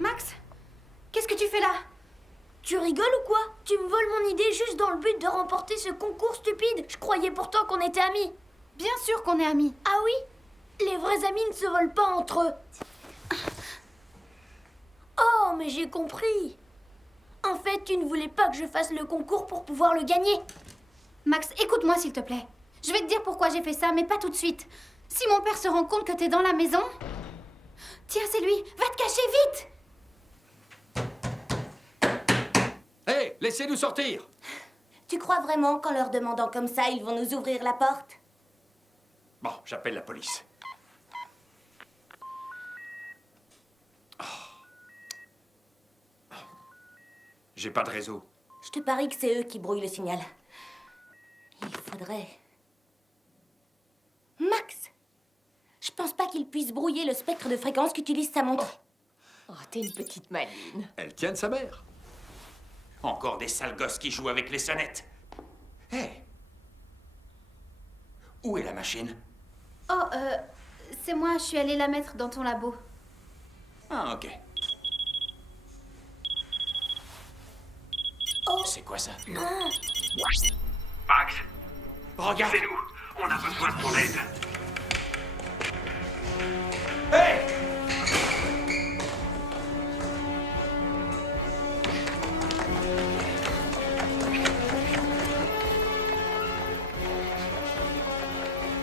Max, qu'est-ce que tu fais là? Tu rigoles ou quoi? Tu me voles mon idée juste dans le but de remporter ce concours stupide. Je croyais pourtant qu'on était amis. Bien sûr qu'on est amis. Ah oui? Les vrais amis ne se volent pas entre eux. Oh, mais j'ai compris. En fait, tu ne voulais pas que je fasse le concours pour pouvoir le gagner. Max, écoute-moi s'il te plaît. Je vais te dire pourquoi j'ai fait ça, mais pas tout de suite. Si mon père se rend compte que t'es dans la maison... Tiens, c'est lui. Va te cacher vite. Hé, hey, laissez-nous sortir! Tu crois vraiment qu'en leur demandant comme ça, ils vont nous ouvrir la porte? Bon, j'appelle la police. J'ai pas de réseau. Je te parie que c'est eux qui brouillent le signal. Il faudrait... Max! Je pense pas qu'il puisse brouiller le spectre de fréquence qu'utilise sa montre. Oh, t'es une petite maline. Elle tient de sa mère. Encore des sales gosses qui jouent avec les sonnettes. Hé! Où est la machine? Oh, C'est moi, je suis allée la mettre dans ton labo. Ah, ok. Oh. C'est quoi ça? Non. Max, Regarde. c'est nous. On a besoin de ton aide. Hey!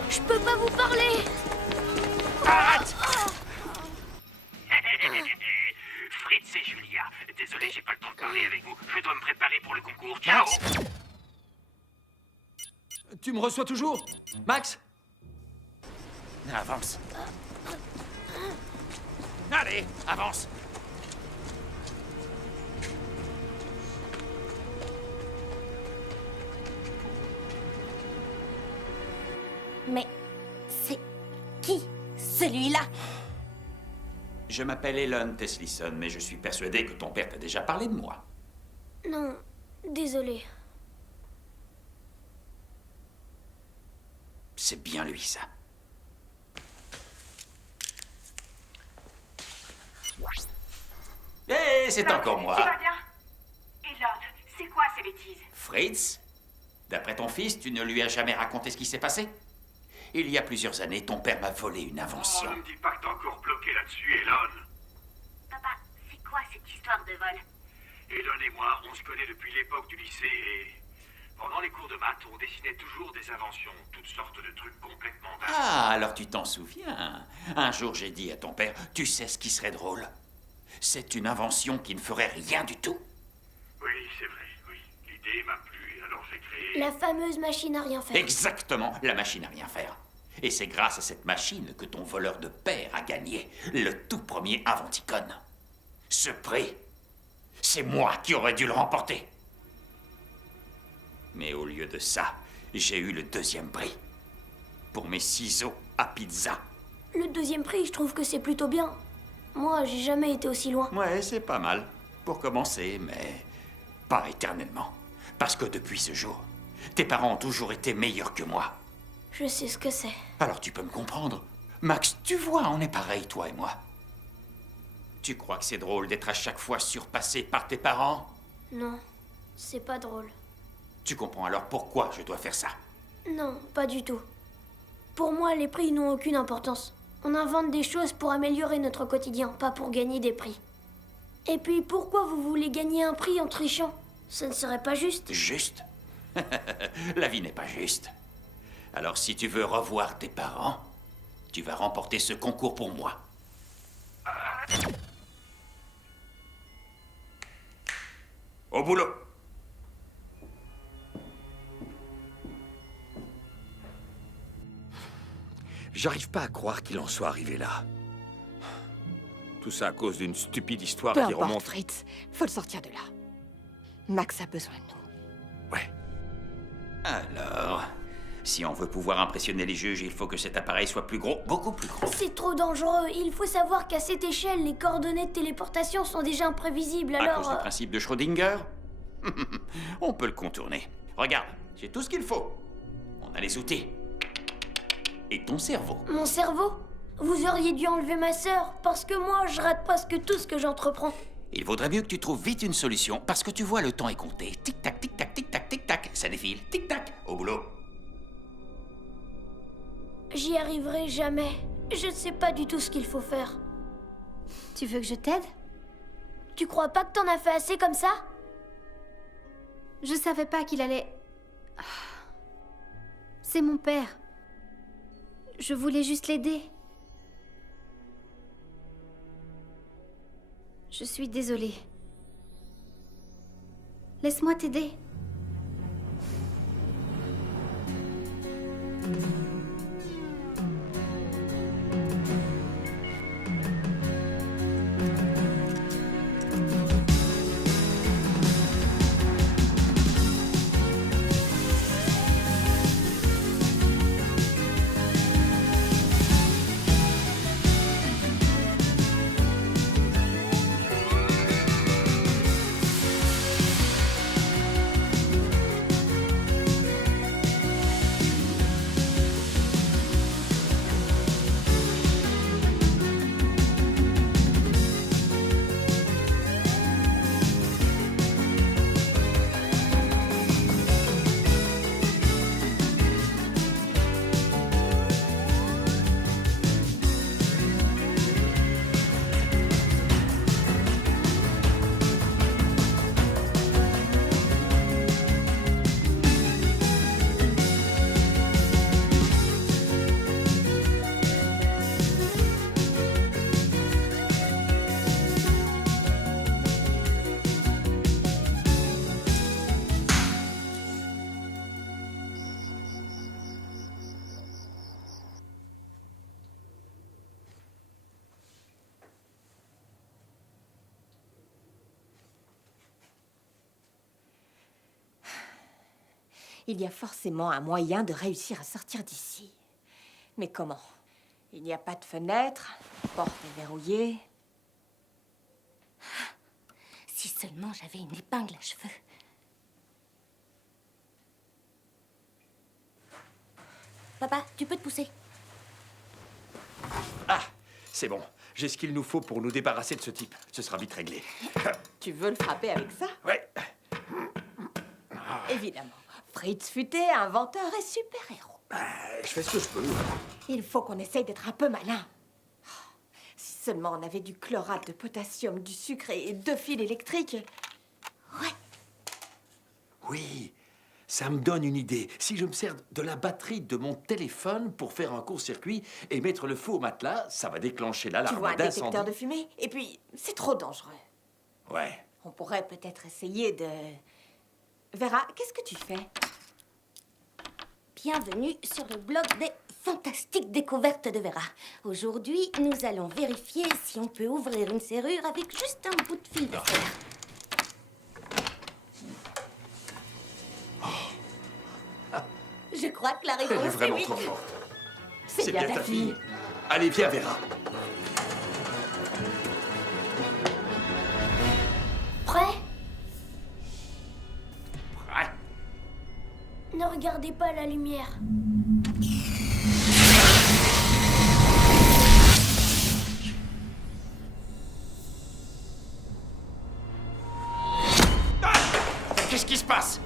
Je peux pas vous parler. Arrête! Fritz et Julia, désolé, j'ai pas le temps de parler avec vous. Je dois me préparer pour le concours. Ciao. Max! Tu me reçois toujours? Max? Avance. Allez, avance. Mais c'est qui, celui-là? Je m'appelle Elon Teslison, mais je suis persuadé que ton père t'a déjà parlé de moi. Non, désolé. C'est bien lui, ça. Hé, c'est encore Tu moi. vas bien? Elon, c'est quoi ces bêtises? Fritz, d'après ton fils, tu ne lui as jamais raconté ce qui s'est passé? Il y a plusieurs années, ton père m'a volé une Oh, invention. ne me dis pas que t'es encore bloqué là-dessus, Elon. Papa, c'est quoi cette histoire de vol? Elon et moi, on se connaît depuis l'époque du lycée et... Pendant les cours de maths, on dessinait toujours des inventions, toutes sortes de trucs complètement dingues. Ah, alors tu t'en souviens. Un jour, j'ai dit à ton père, tu sais ce qui serait drôle? C'est une invention qui ne ferait rien du tout. Oui, c'est vrai, oui. L'idée m'a plu, alors j'ai créé... La fameuse machine à rien faire. Exactement, la machine à rien faire. Et c'est grâce à cette machine que ton voleur de père a gagné le tout premier Inventicon. Ce prix, c'est moi qui aurais dû le remporter. Mais au lieu de ça, j'ai eu le deuxième prix. Pour mes ciseaux à pizza. Le deuxième prix, je trouve que c'est plutôt bien. Moi, j'ai jamais été aussi loin. Ouais, c'est pas mal. Pour commencer, mais pas éternellement. Parce que depuis ce jour, tes parents ont toujours été meilleurs que moi. Je sais ce que c'est. Alors tu peux me comprendre. Max, tu vois, on est pareil, toi et moi. Tu crois que c'est drôle d'être à chaque fois surpassé par tes parents? Non, c'est pas drôle. Tu comprends alors pourquoi je dois faire ça? Non, pas du tout. Pour moi, les prix n'ont aucune importance. On invente des choses pour améliorer notre quotidien, pas pour gagner des prix. Et puis, pourquoi vous voulez gagner un prix en trichant? Ce ne serait pas juste. Juste? La vie n'est pas juste. Alors si tu veux revoir tes parents, tu vas remporter ce concours pour moi. Au boulot! J'arrive pas à croire qu'il en soit arrivé là. Tout ça à cause d'une stupide histoire Peu qui importe, remonte... Fritz. Faut le sortir de là. Max a besoin de nous. Alors, si on veut pouvoir impressionner les juges, il faut que cet appareil soit plus gros, beaucoup plus gros. C'est trop dangereux. Il faut savoir qu'à cette échelle, les coordonnées de téléportation sont déjà imprévisibles, À alors... cause du principe de Schrödinger? On peut le contourner. Regarde, j'ai tout ce qu'il faut. On a les outils. Et ton cerveau. Mon cerveau? Vous auriez dû enlever ma sœur, parce que moi, je rate presque tout ce que j'entreprends. Il vaudrait mieux que tu trouves vite une solution, parce que tu vois, le temps est compté. Tic-tac, tic-tac, tic-tac, tic-tac. Ça défile. Tic-tac. Au boulot. J'y arriverai jamais. Je ne sais pas du tout ce qu'il faut faire. Tu veux que je t'aide? Tu crois pas que t'en as fait assez comme ça? Je savais pas qu'il allait... C'est mon père. Je voulais juste l'aider. Je suis désolée. Laisse-moi t'aider. Il y a forcément un moyen de réussir à sortir d'ici. Mais comment? Il n'y a pas de fenêtre, la porte est verrouillée. Si seulement j'avais une épingle à cheveux. Papa, tu peux te pousser? Ah, c'est bon. J'ai ce qu'il nous faut pour nous débarrasser de ce type. Ce sera vite réglé. Tu veux le frapper avec ça? Ouais. Évidemment. Fritz Futé, inventeur et super-héros. Je fais ce que je peux. Il faut qu'on essaye d'être un peu malin. Si seulement on avait du chlorate de potassium, du sucre et 2 fils électriques. Ouais. Oui, ça me donne une idée. Si je me sers de la batterie de mon téléphone pour faire un court-circuit et mettre le feu au matelas, ça va déclencher Tu l'alarme vois un d'incendie. détecteur de fumée? Et puis, c'est trop dangereux. Ouais. On pourrait peut-être essayer de... Vera, qu'est-ce que tu fais? Bienvenue sur le blog des fantastiques découvertes de Vera. Aujourd'hui, nous allons vérifier si on peut ouvrir une serrure avec juste un bout de fil de fer. Je crois que la réponse Elle est vraiment oui. trop forte. C'est bien ta fille. Allez, viens, Vera. Prêt? Ouais. Ne regardez pas la lumière. Qu'est-ce qui se passe?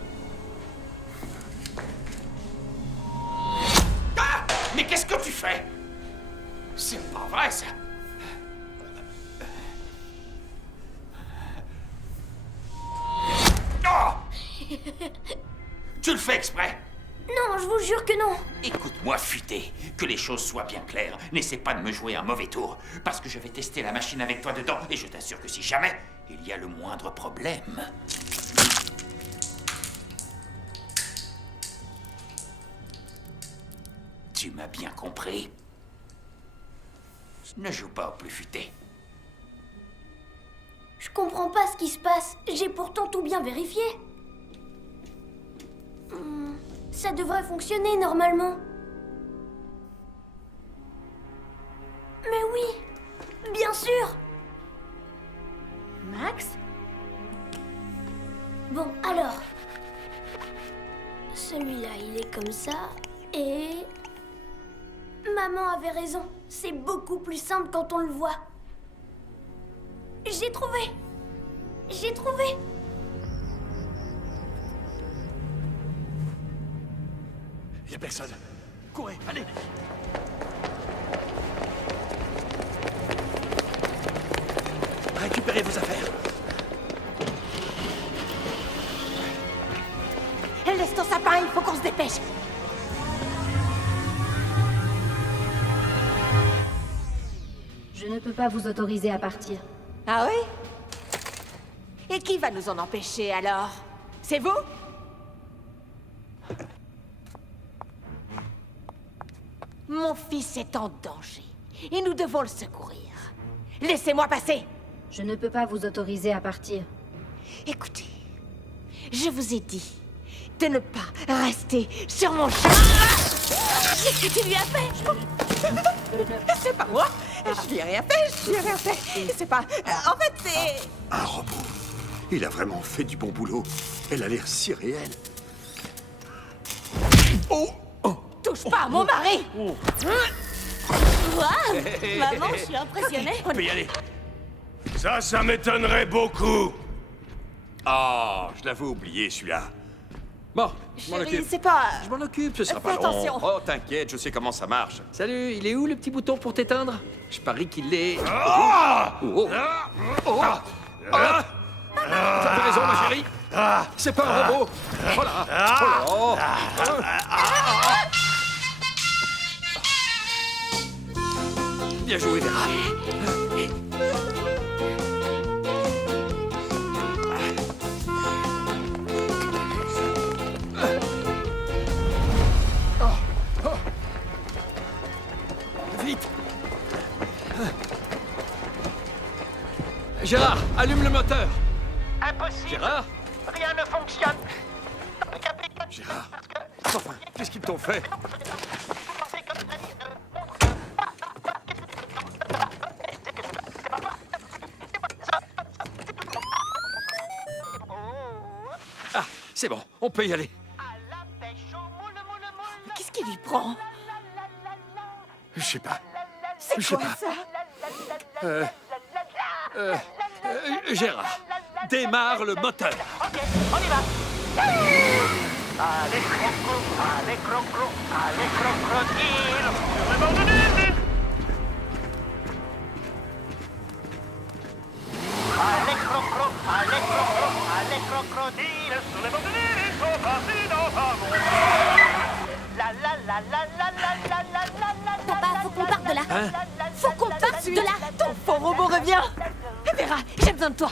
Ah! Mais qu'est-ce que tu fais? C'est pas vrai, ça. Oh! Tu le fais exprès? Non, je vous jure que non. Écoute-moi, Futé, que les choses soient bien claires. N'essaie pas de me jouer un mauvais tour, parce que je vais tester la machine avec toi dedans, et je t'assure que si jamais il y a le moindre problème... Tu m'as bien compris? Ne joue pas au plus futé. Je comprends pas ce qui se passe. J'ai pourtant tout bien vérifié. Ça devrait fonctionner normalement. Mais oui, bien sûr. Max? Bon, alors. Celui-là, il est comme ça. Et... Maman avait raison. C'est beaucoup plus simple quand on le voit. J'ai trouvé. J'ai trouvé. Y a personne. Courez, allez. Récupérez vos affaires. Laisse ton sapin, il faut qu'on se dépêche. Je ne peux pas vous autoriser à partir. Ah oui? Et qui va nous en empêcher alors? C'est vous? Mon fils est en danger et nous devons le secourir. Laissez-moi passer. Je ne peux pas vous autoriser à partir. Écoutez, je vous ai dit de ne pas rester sur mon chemin. Qu'est-ce que tu lui as fait? C'est pas moi. Je lui ai rien fait, je lui ai rien fait. C'est pas... En fait, c'est... Un robot. Il a vraiment fait du bon boulot. Elle a l'air si réelle. Oh! Touche pas à mon mari. Waouh! Maman, je suis impressionnée. On peut y aller. Ça m'étonnerait beaucoup. Ah, je l'avais oublié, celui-là. Bon, je m'en Chérie, occupe. c'est pas... Je m'en occupe, ce sera Fais pas long. attention. Oh, t'inquiète, je sais comment ça marche. Salut, il est où le petit bouton pour t'éteindre? Je parie qu'il est... Ah! Oh, oh. Oh. Ah. T'avais raison, ma chérie. C'est pas un robot. Oh là. Oh là. Bien joué, Vera. Vite. Gérard, allume le moteur. Impossible. Gérard. Rien ne fonctionne. Le capitaine... Gérard. Parce que Enfin, qu'est-ce qu'ils t'ont fait? Ah, c'est bon, on peut y aller. Qu'est-ce qui lui prend? Je sais pas. C'est Je sais quoi pas. ça? Gérard, démarre le moteur. Ok, on y va. Allez, crocro, allez, crocro, allez, crocodile, sur le bord de l'île. Allez, crocro, allez, crocro, allez, crocodile, sur le bord de l'île, ils sont partis dans un monde. La la la la la la la la la la. Papa, faut qu'on parte de là. Hein? Faut qu'on parte de là. Ton faux robot revient. Vera, j'ai besoin de toi.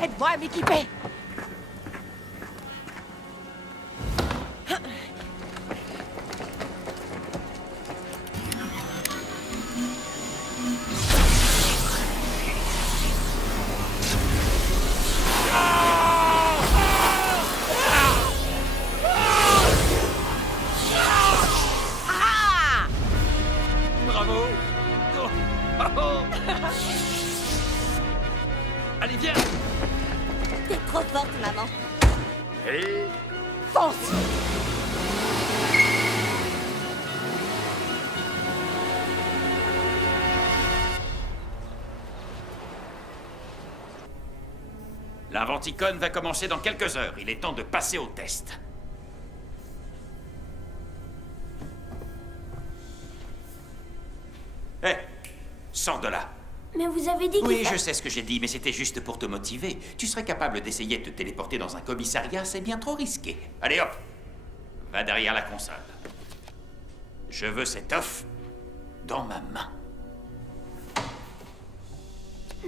Aide-moi à m'équiper. Bravo. Allez, viens. T'es trop forte, maman. Et... Fonce. L'inventicone va commencer dans quelques heures. Il est temps de passer au test. Hé, sors de là. Mais vous avez dit Oui, qu'il je sais ce que j'ai dit, mais c'était juste pour te motiver. Tu serais capable d'essayer de te téléporter dans un commissariat, c'est bien trop risqué. Allez hop, va derrière la console. Je veux cet œuf dans ma main.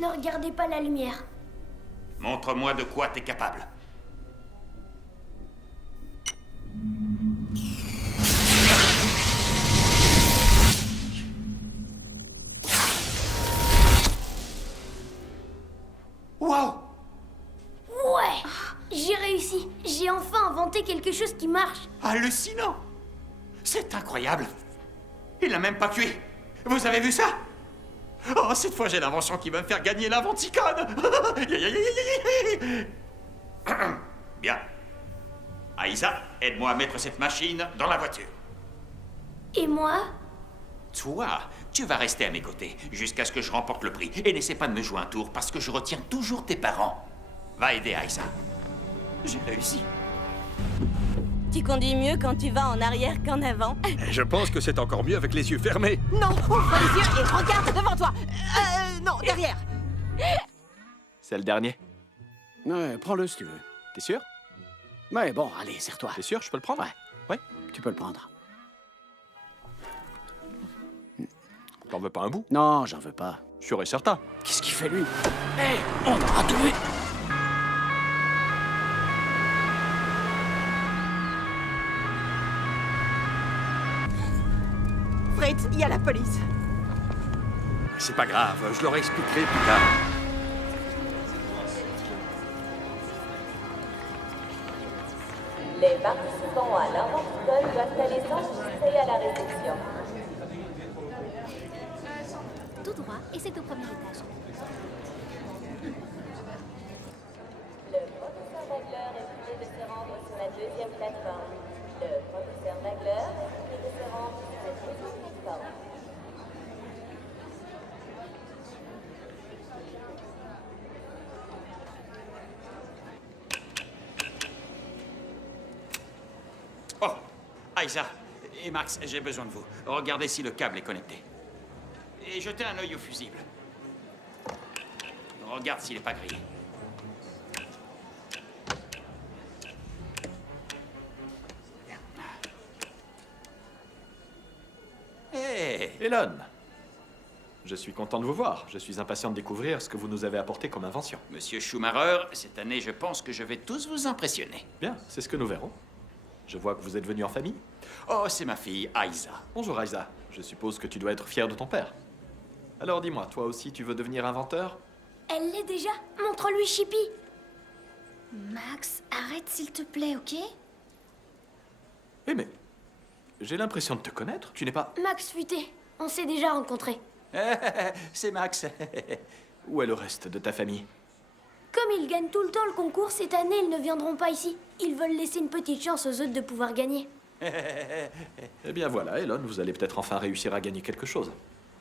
Ne regardez pas la lumière. Montre-moi de quoi t'es capable. Waouh! Ouais, j'ai réussi. J'ai enfin inventé quelque chose qui marche. Hallucinant! C'est incroyable! Il n'a même pas cuit! Vous avez vu ça? Oh, cette fois j'ai l'invention qui va me faire gagner l'inventicone! Bien. Aïssa, aide-moi à mettre cette machine dans la voiture. Et moi? Toi, tu vas rester à mes côtés jusqu'à ce que je remporte le prix. Et n'essaie pas de me jouer un tour parce que je retiens toujours tes parents. Va aider Aïssa. J'ai réussi. Tu conduis mieux quand tu vas en arrière qu'en avant. Je pense que c'est encore mieux avec les yeux fermés. Non, ouvre les yeux et regarde devant toi. Non, derrière. C'est le dernier. Ouais, prends-le si tu veux. T'es sûr? Ouais, bon, allez, serre-toi. T'es sûr, je peux le prendre? Ouais. Ouais. Tu peux le prendre. T'en veux pas un bout? Non, j'en veux pas. Sûr et certain. Qu'est-ce qu'il fait, lui? Hé, on aura trouvé. Fritz, il y a la police. C'est pas grave, je leur expliquerai plus tard. Les participants à l'inventicone doivent aller s'enregistrer à la réception. Tout droit, et c'est au premier étage. Le professeur Wagler est prié de se rendre sur la deuxième plateforme. Le professeur Wagler est prié de se rendre sur la deuxième plateforme. Oh, Aïssa et Max, j'ai besoin de vous. Regardez si le câble est connecté. Et jetez un œil au fusible. Regarde s'il n'est pas grillé. Hé, Elon. Je suis content de vous voir. Je suis impatient de découvrir ce que vous nous avez apporté comme invention. Monsieur Schumacher, cette année, je pense que je vais tous vous impressionner. Bien, c'est ce que nous verrons. Je vois que vous êtes venu en famille. Oh, c'est ma fille, Aïssa. Bonjour Aïssa. Je suppose que tu dois être fier de ton père. Alors dis-moi, toi aussi tu veux devenir inventeur? Elle l'est déjà. Montre-lui Chippy. Max, arrête s'il te plaît, ok? Eh mais, j'ai l'impression de te connaître. Tu n'es pas... Max Futé, on s'est déjà rencontrés. C'est Max. Où est le reste de ta famille? Comme ils gagnent tout le temps le concours, cette année, ils ne viendront pas ici. Ils veulent laisser une petite chance aux autres de pouvoir gagner. Eh bien voilà, Elon, vous allez peut-être enfin réussir à gagner quelque chose.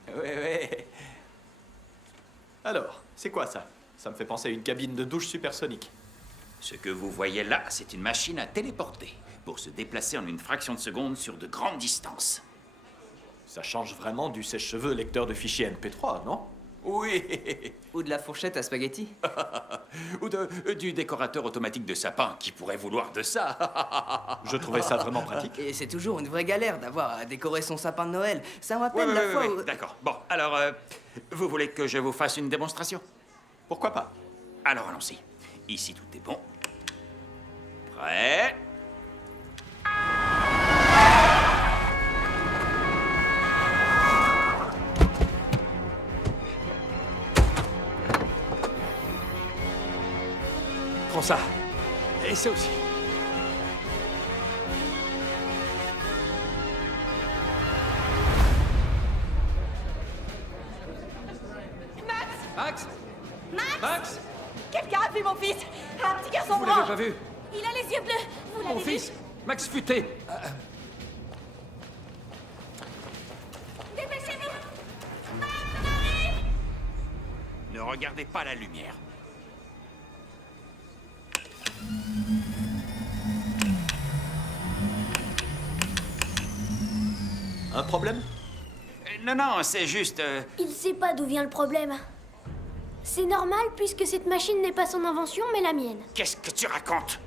Oui. Alors, c'est quoi ça? Ça me fait penser à une cabine de douche supersonique. Ce que vous voyez là, c'est une machine à téléporter pour se déplacer en une fraction de seconde sur de grandes distances. Ça change vraiment du sèche-cheveux lecteur de fichiers MP3, non? Oui. Ou de la fourchette à spaghetti. Ou du décorateur automatique de sapin qui pourrait vouloir de ça. Je trouvais ça vraiment pratique. Et c'est toujours une vraie galère d'avoir à décorer son sapin de Noël. Ça me rappelle la fois où... D'accord. Bon, alors, vous voulez que je vous fasse une démonstration? Pourquoi pas? Alors, allons-y. Ici, tout est bon. Prêt? Prends ça. Et ça aussi. Max! Max? Max? Quelqu'un a vu mon fils? Un petit garçon Vous blanc! l'avez pas vu? Il a les yeux bleus! Vous Mon l'avez vu? fils, Max Futé. Dépêchez-vous! Ne regardez pas la lumière. Un problème? Non, c'est juste... Il sait pas d'où vient le problème. C'est normal puisque cette machine n'est pas son invention mais la mienne. Qu'est-ce que tu racontes?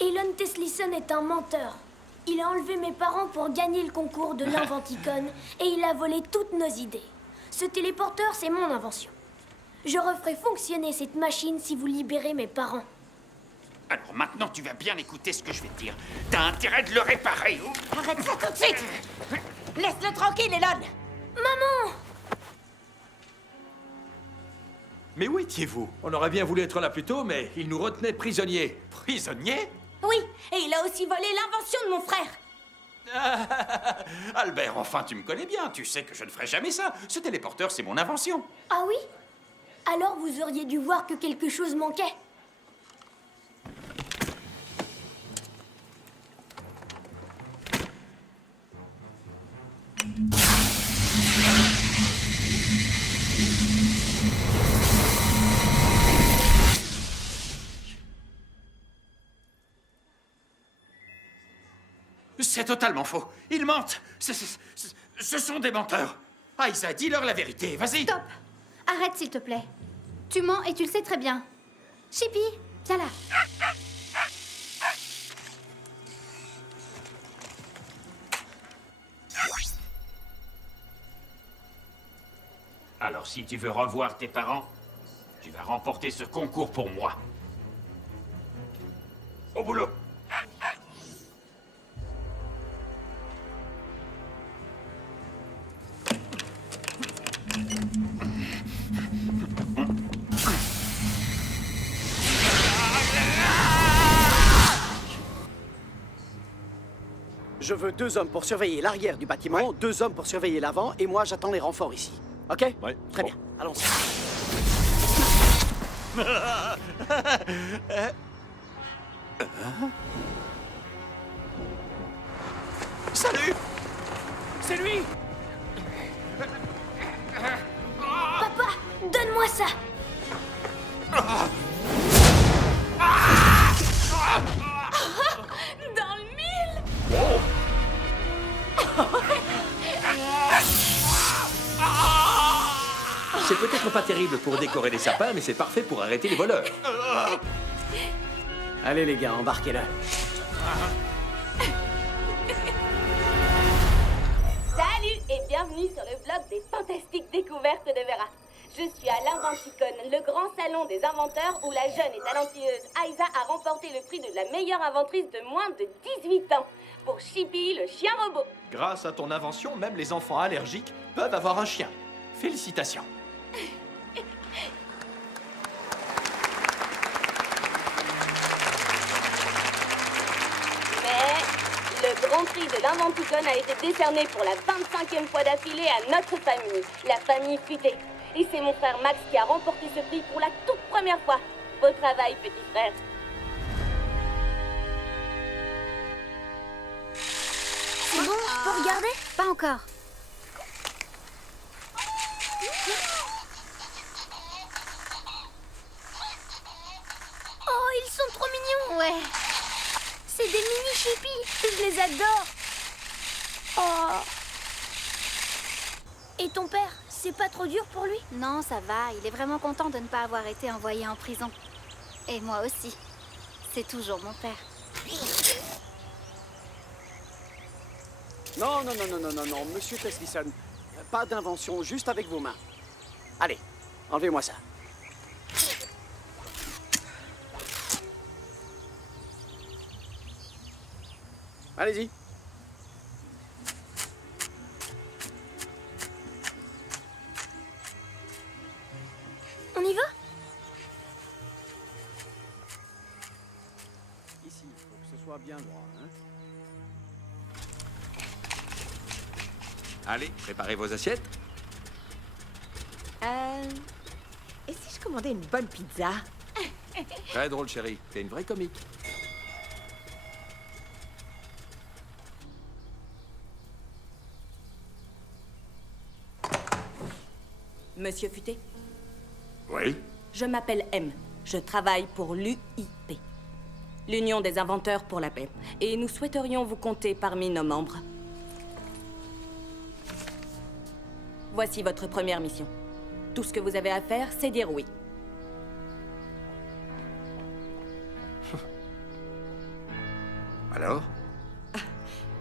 Elon Teslisson est un menteur. Il a enlevé mes parents pour gagner le concours de l'Inventicon et il a volé toutes nos idées. Ce téléporteur, c'est mon invention. Je referai fonctionner cette machine si vous libérez mes parents. Alors maintenant, tu vas bien écouter ce que je vais te dire. T'as intérêt de le réparer. Arrête ça tout de suite! Laisse-le tranquille, Elon! Maman! Mais où étiez-vous? On aurait bien voulu être là plus tôt, mais il nous retenait prisonniers. Prisonniers? Oui, et il a aussi volé l'invention de mon frère. Albert, enfin, tu me connais bien. Tu sais que je ne ferai jamais ça. Ce téléporteur, c'est mon invention. Ah oui? Alors vous auriez dû voir que quelque chose manquait. C'est totalement faux. Ils mentent. Ce sont des menteurs. Aïssa, dis-leur la vérité. Vas-y. Stop! Arrête, s'il te plaît. Tu mens et tu le sais très bien. Chippy, viens là. Alors, si tu veux revoir tes parents, tu vas remporter ce concours pour moi. Au boulot. Je veux 2 hommes pour surveiller l'arrière du bâtiment, 2 hommes pour surveiller l'avant, et moi j'attends les renforts ici. Ok? Oui. Très bien, allons-y. Salut! C'est lui! Papa, donne-moi ça! Dans le mille! C'est peut-être pas terrible pour décorer les sapins, mais c'est parfait pour arrêter les voleurs. Allez les gars, embarquez-le. Salut et bienvenue sur le blog des fantastiques découvertes de Vera. Je suis à l'Inventicon, le grand salon des inventeurs où la jeune et talentueuse Aïssa a remporté le prix de la meilleure inventrice de moins de 18 ans pour Chippy, le chien robot. Grâce à ton invention, même les enfants allergiques peuvent avoir un chien. Félicitations. prix de l'Inventicon a été décerné pour la 25e fois d'affilée à notre famille, la famille Futé. Et c'est mon frère Max qui a remporté ce prix pour la toute première fois. Beau travail, petit frère. C'est bon, je peux regarder? Pas encore. Oh, ils sont trop mignons! Ouais. C'est des mini chippies, je les adore! Oh! Et ton père, c'est pas trop dur pour lui? Non, ça va. Il est vraiment content de ne pas avoir été envoyé en prison. Et moi aussi. C'est toujours mon père. Non, monsieur Teslison. Pas d'invention, juste avec vos mains. Allez, enlevez-moi ça. Allez-y. On y va? Ici, il faut que ce soit bien droit, hein. Allez, préparez vos assiettes. Et si je commandais une bonne pizza? Très drôle, chérie. T'es une vraie comique. Monsieur Futé? Oui? Je m'appelle M. Je travaille pour l'UIP. L'Union des inventeurs pour la paix. Et nous souhaiterions vous compter parmi nos membres. Voici votre première mission. Tout ce que vous avez à faire, c'est dire oui. Alors?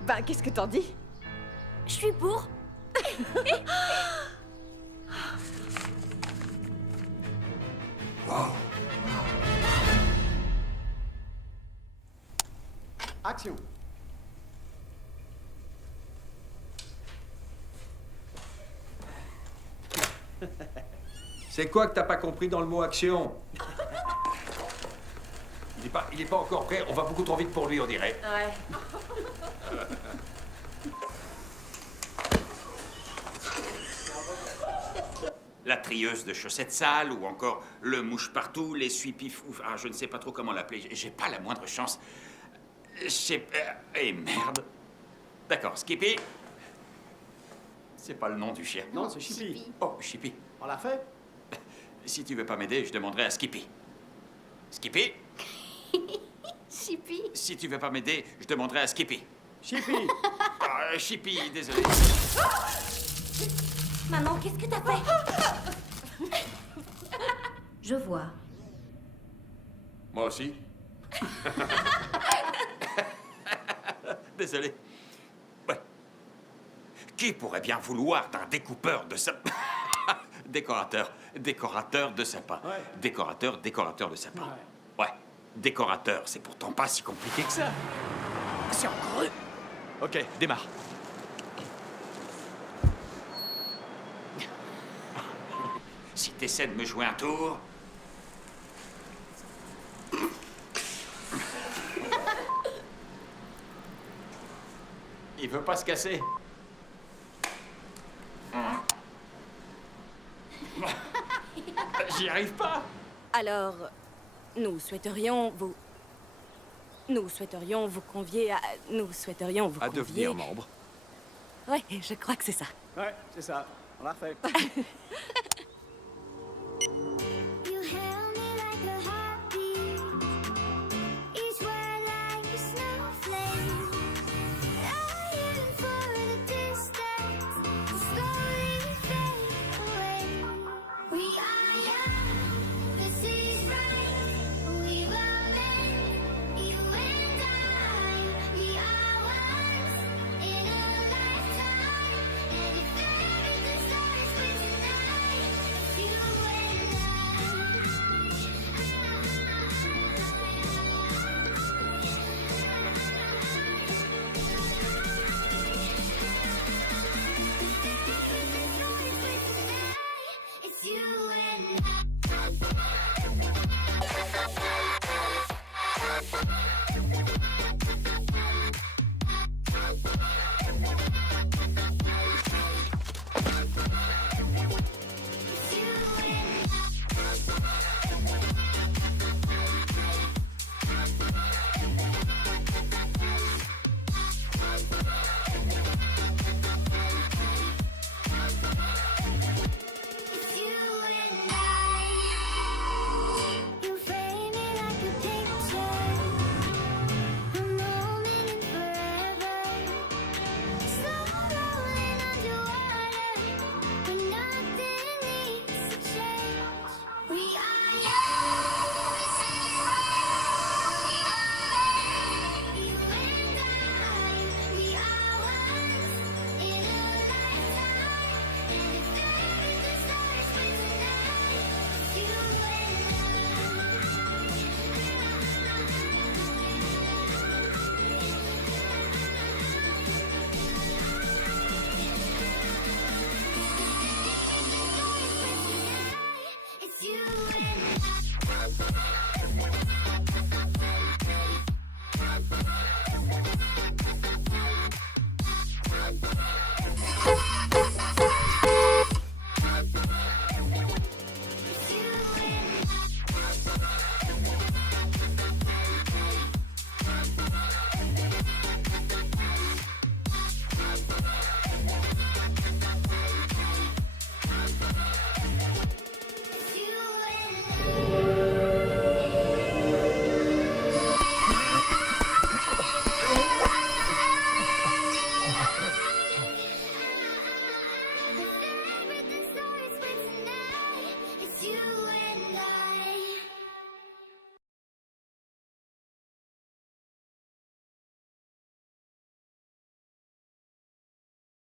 Ben, qu'est-ce que t'en dis? Je suis pour. Wow. Action. C'est quoi que t'as pas compris dans le mot action? Il est pas encore prêt, on va beaucoup trop vite pour lui, on dirait. Ouais. La trieuse de chaussettes sales, ou encore le mouche-partout, l'essuie-pif... Ah, je ne sais pas trop comment l'appeler, j'ai pas la moindre chance. Eh merde. D'accord, Skippy. C'est pas le nom du chien. Non, c'est Chippy. Oh, Chippy. On l'a fait? Si tu veux pas m'aider, je demanderai à Skippy. Skippy? Chippy. Si tu veux pas m'aider, je demanderai à Skippy. Chippy. Chippy, désolé. Maman, qu'est-ce que t'as fait? Je vois. Moi aussi. Désolé. Ouais. Qui pourrait bien vouloir d'un découpeur de sapin? Décorateur de sapin. Ouais. Décorateur de sapin. Ouais. Décorateur, c'est pourtant pas si compliqué que ça. C'est encore eux. Ok, démarre. Si t'essaies de me jouer un tour... Il veut pas se casser. J'y arrive pas. Alors, nous souhaiterions vous convier à... Nous souhaiterions vous À convier... devenir membre. Ouais, je crois que c'est ça. Ouais, c'est ça. On l'a fait. You held me like a heartbeat, each word like a snowflake. Lying for the distance, slowly fade away. We are young, the sea's bright. We were meant, you and I. We are once in a lifetime, and if everything starts with tonight.